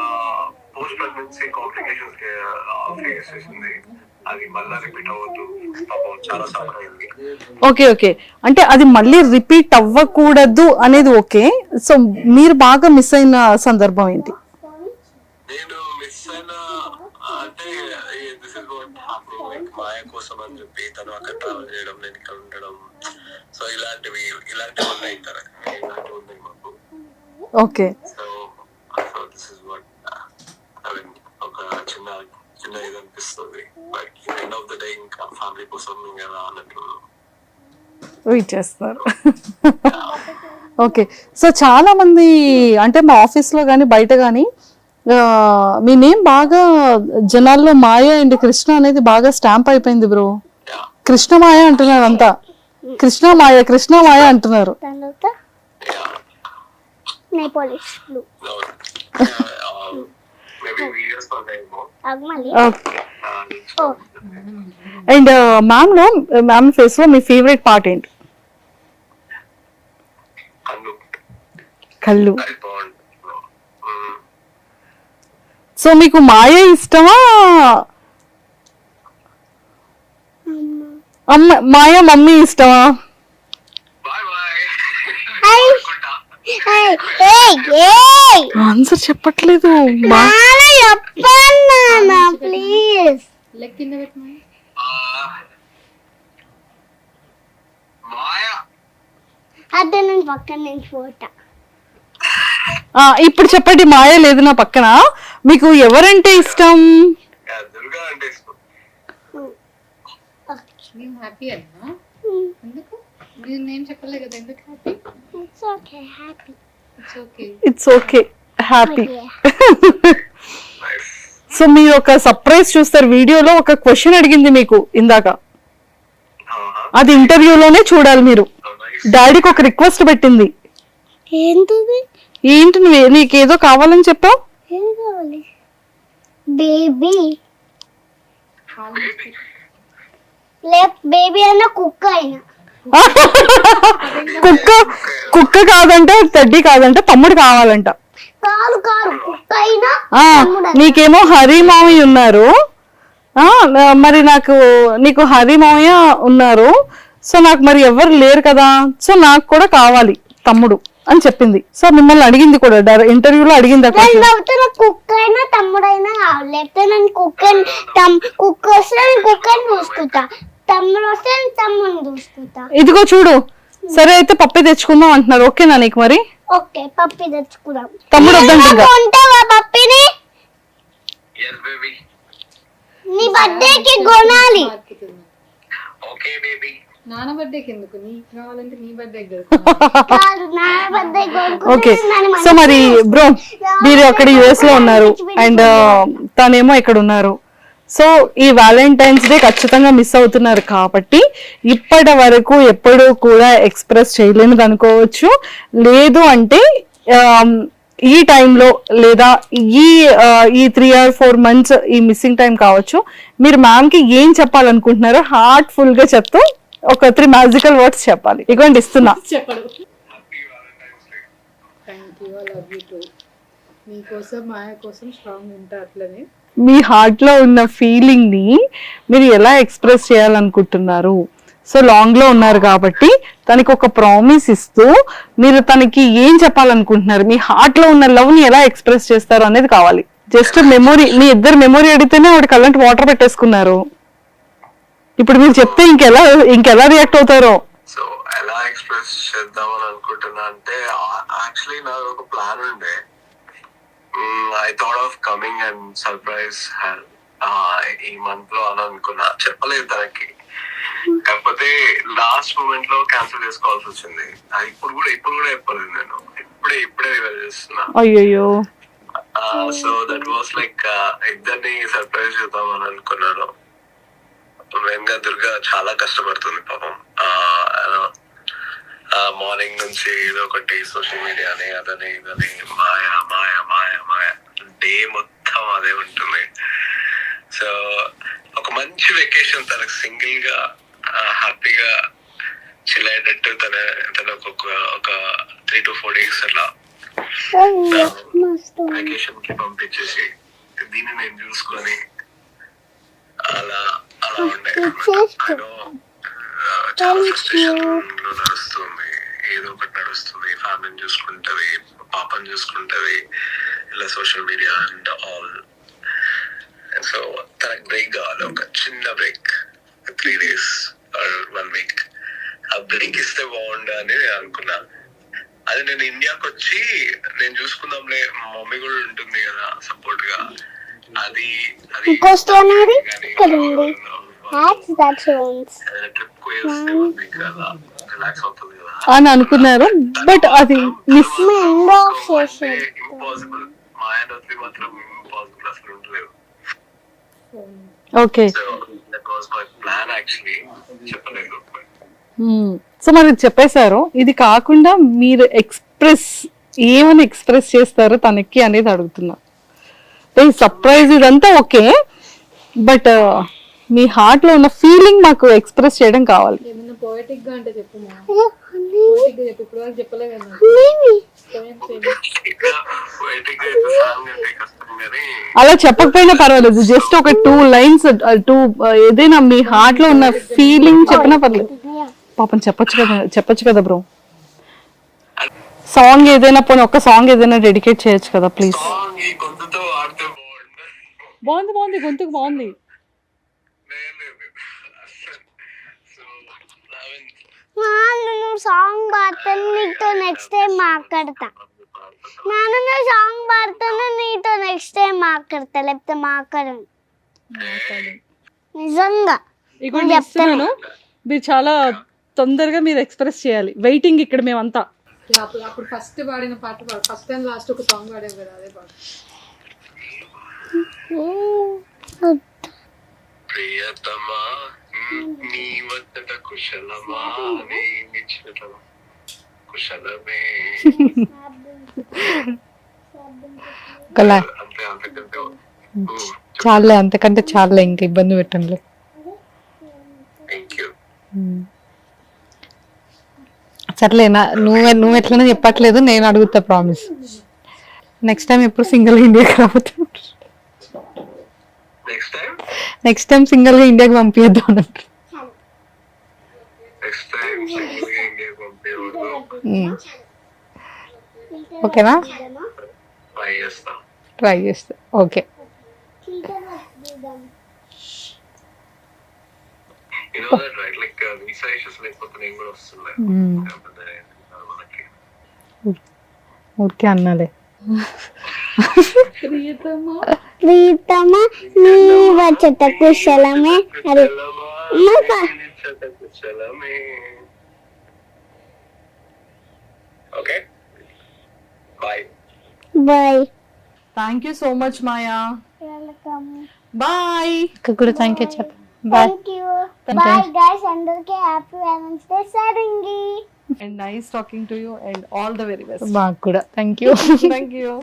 పోస్ట్ ప్రెగ్నెన్సీ కాంప్లికేషన్స్ ఫేస్ చేసింది. అది మళ్ళీ రిపీట్ అవ్వద్దు, చాలా సఫర్ అయింది. ఓకే, అంటే అది మళ్ళీ రిపీట్ అవ్వకూడదు అనేది ఓకే. సో మీరు బాగా మిస్ అయిన సందర్భం ఏంటి? నేను మిస్ అయిన అంటే దిస్ ఇస్ వాట్ హ్యాపెనింగ్. మాయ కోసం అని చెప్పి తను అక్కడ ట్రావెల్ చేయడం, నేను ఇక్కడ ఉండడం. సో ఇలాంటివి ఉన్నాయి మాకు. Okay, so this is what I mean ఒక చిన్న ఇది అనిపిస్తుంది. But end of the day ఇంకా ఫ్యామిలీ కోసం కదా అన్నట్టు వెయిట్ చేస్తారు. ఓకే, సో చాలా మంది అంటే మా ఆఫీస్ లో కానీ బయట కానీ మీ నేమ్ బాగా జనాల్లో మాయ అండ్ కృష్ణ అనేది బాగా స్టాంప్ అయిపోయింది బ్రో. కృష్ణ మాయ అంటున్నారు అంతా, కృష్ణ మాయ అంటున్నారు. అండ్ మ్యామ్ ఫేస్ లో మీ ఫేవరెట్ పార్ట్ ఏంటి? కళ్ళు. సో మీకు మాయ ఇష్టమా? మాయ మమ్మీ ఇష్టమా? ఆన్సర్ చెప్పట్లేదు. ప్లీజ్ అదే నేను పక్కన నుంచి పోతా. ఇప్పుడు చెప్పండి, మాయ లేదు నా పక్కన. మీకు ఎవరంటే ఇష్టం? దుర్గా అంటే ఇష్టం. హ్యాపీ అన్నా ఎందుకు మీరు నేమ్ చెప్పలే కదా, ఎందుకు happy? It's okay happy. So మీరు ఒక సర్ప్రైజ్ చూస్తారు వీడియోలో. ఒక క్వశ్చన్ అడిగింది మీకు ఇందాక, అది ఇంటర్వ్యూలోనే చూడాలి మీరు. డాడీకి ఒక రిక్వెస్ట్ పెట్టింది. ఏంటి నీకేదో కావాలని చెప్పావు? బేబీ బేబీ అయినా కుక్క అయినా కుక్క కుక్క కాదంట, టెడ్డీ కాదంట, తమ్ముడు కావాలంట. కాదు కుక్క అయినా ఆ నీకేమో హరి మామయ్య ఉన్నారు, మరి నీకు హరి మామయ్య ఉన్నారు, సో నాకు మరి ఎవరు లేరు కదా, సో నాకు కూడా కావాలి తమ్ముడు అని చెప్పింది. సో మిమ్మల్ని అడిగింది కూడా, ఇంటర్వ్యూలో అడిగింది. కుక్క అయినా తమ్ముడైనా కావాలి, లేకపోతే నేను కుక్క వస్తే నేను కుక్కని చూసుకుంటా, తమ్ముడు వస్తే నేను తమ్ముడిని చూసుకుంటా. ఇదిగో చూడు, సరే అయితే పప్పి తెచ్చుకుందాం అంటున్నారు, ఓకేనా నీకు? మరి ఓకే పప్పి తెచ్చుకుందాం. తమ్ముడు వద్దంటే కొంటావా పప్పిని? నీ బర్త్డేకి కొనాలి. Okay baby. నాన్న బర్త్డేకి ఎందుకు? నీకు కావాలంటే నీ బర్త్డేకి కాదు నా బర్త్డే ఓకే. సో మరి బ్రో, మీరు అక్కడ యుఎస్ లో ఉన్నారు అండ్ తనేమో ఇక్కడ ఉన్నారు, సో ఈ వ్యాలంటైన్స్ డే ఖచ్చితంగా మిస్ అవుతున్నారు కాబట్టి ఇప్పటి వరకు ఎప్పుడూ కూడా ఎక్స్ప్రెస్ చేయలేనిది అనుకోవచ్చు. లేదు అంటే ఈ టైంలో లేదా ఈ 3 or 4 months ఈ మిస్సింగ్ టైం కావచ్చు, మీరు మ్యామ్ కి ఏం చెప్పాలనుకుంటున్నారో హార్ట్ఫుల్ గా చెప్తూ ఒక 3 మ్యాజికల్ వర్డ్స్ చెప్పాలి. ఇటువంటి ఇస్తున్నా. చెప్పడు. Thank you, I love you two. మీకోసం మాయ కోసం స్ట్రాంగ్ ఉంటా. అట్లనే మీ హార్ట్ లో ఉన్న ఫీలింగ్ ని మీరు ఎలా ఎక్స్ప్రెస్ చేయాలనుకుంటున్నారు? సో లాంగ్ లో ఉన్నారు కాబట్టి తనకి ఒక ప్రామిస్ ఇస్తూ మీరు తనకి ఏం చెప్పాలనుకుంటున్నారు, మీ హార్ట్ లో ఉన్న లవ్ ని ఎలా ఎక్స్ప్రెస్ చేస్తారు అనేది కావాలి. జస్ట్ మెమొరీ, మీ ఇద్దరు మెమొరీ అడిగితేనే వాడికి అలాంటి వాటర్ పెట్టేసుకున్నారు. ఇప్పుడు మీరు చెప్తే ఇంకెలా రియాక్ట్ అవుతారో. సో ఎలా ఎక్స్ప్రెస్ చేద్దామని అనుకుంటున్నా అంటే, యాక్చువల్లీ నాకు ఒక ప్లాన్ ఉండే. I thought of coming and surprise ఈ మంత్ లో అని అనుకున్నా, చెప్పలేదు తనకి. కాకపోతే లాస్ట్ మూమెంట్ లో క్యాన్సిల్ చేసుకోవాల్సి వచ్చింది. ఇప్పుడు కూడా చెప్పలేదు నేను, ఇప్పుడే రివైజ్ చేస్తున్నా. అయ్యో. సో దట్ వాస్ లైక్ ఇద్దరిని సర్ప్రైజ్ చేద్దామని అనుకున్నాను. మెయిన్ గా దుర్గా చాలా కష్టపడుతుంది పాపం. మార్నింగ్ నుంచి ఏదో ఒకటి సోషల్ మీడియాని అదని ఇదని మాయ మాయ మాయ మాయ డే మొత్తం అదే ఉంటుంది. సో ఒక మంచి వెకేషన్ తనకు సింగిల్ గా హ్యాపీగా చిల్ అయ్యేటట్టు తనకు ఒక 3 to 4 days అట్లా వెకేషన్ కి పంపించేసి దీన్ని నేను చూసుకొని అలా ఉండే. చాలా ఫ్రస్ట్రేషన్ లో నడుస్తుంది, ఏదో ఒకటి నడుస్తుంది. ఫ్యామిలీని చూసుకుంటది, పాపని చూసుకుంటది, ఇలా social media and all. So తనకు బ్రేక్ కావాలి, ఒక చిన్న బ్రేక్, 3 days or 1 week. ఆ బ్రేక్ ఇస్తే బాగుండు అని నేను అనుకున్నా. అది నేను ఇండియాకి వచ్చి నేను చూసుకుందాంలే, మా మమ్మీ కూడా ఉంటుంది కదా సపోర్ట్ గా, అది రిలాక్స్ అవుతుంది కదా అని అనుకున్నారు. బట్ అది మిస్ ఇంపాసిబుల్. మాయనొద్ది మాత్రం ఇంపాసిబుల్, అసలు ఉండలేదు. Okay. So that was my plan actually, చెప్పలేదు. సో మరి చెప్పేశారు. ఇది కాకుండా మీరు ఏమని ఎక్స్ప్రెస్ చేస్తారు తనకి అనేది అడుగుతున్నా. సర్ప్రైజ్ ఇదంతా ఓకే, బట్ మీ హార్ట్ లో ఉన్న ఫీలింగ్ మాకు ఎక్స్ప్రెస్ చేయడం కావాలి. ఏమన్నా పోయటిక్ గా అంటే చెప్పు. పోయటిక్ గా చెప్పు, ఇప్పుడు చెప్పలే కదా. అలా చెప్పకపోయినా పర్వాలేదు, జస్ట్ ఒక 2 lines ఏదైనా మీ హార్ట్ లో ఉన్న ఫీలింగ్ చెప్పినా పర్లేదు. పాపం చెప్పొచ్చు కదా బ్రో. సాంగ్ ఏదైనా పోనీ ఒక్క సాంగ్ ఏదైనా డెడికేట్ చేయొచ్చు కదా ప్లీజ్. బాగుంది, గొంతుకు బాగుంది. నువ్వు సాంగ్ పాడుతాను, నీతో నెక్స్ట్ టైం మాట్లాడతా. నువ్వు సాంగ్ పాడుతాను, నీతో నెక్స్ట్ టైం మాట్లాడతా, లేకపోతే మాట్లాడను. నిజంగా చెప్తాను. మీరు చాలా తొందరగా మీరు ఎక్స్ప్రెస్ చేయాలి. వెయిటింగ్ ఇక్కడ మేమంతా. అప్పుడు ఫస్ట్ పాడిన పాట పాడు. ఫస్ట్ అండ్ లాస్ట్ ఒక సాంగ్ పాడాం కదా, అదే పాడు. ప్రియతమా నీ వద్దట కుశలమా అని ఇచ్చినట్టు కుశలమే. చాలే, అంతకంటే చాలే, ఇంకా ఇబ్బంది పెట్టండి. సర్లే నువ్వు ఎట్లనే చెప్పట్లేదు, నేను అడుగుతా ప్రామిస్. నెక్స్ట్ టైం ఎప్పుడు సింగిల్ ఇండియాకి రాబోతున్నా. నెక్స్ట్ టైం సింగిల్ గా ఇండియాకి పంపించద్దు అన్నట్టు. ఓకేనా? ట్రై చేస్తా. ఓకే. ఓకే అన్నాలే. ప్రీతమ నీ వచ్చట కుశలమే. అరే okay bye. Bye. Thank you so much Maya. Welcome. Bye. కూడా థ్యాంక్ యూ చెప్ప. Bye. Thank you. Bye guys, అందరికీ హ్యాపీ వ్యాలెంటైన్స్ డే. సరింగి. And nice talking to you and all the very best. మాకు కూడా థ్యాంక్ యూ. Thank you.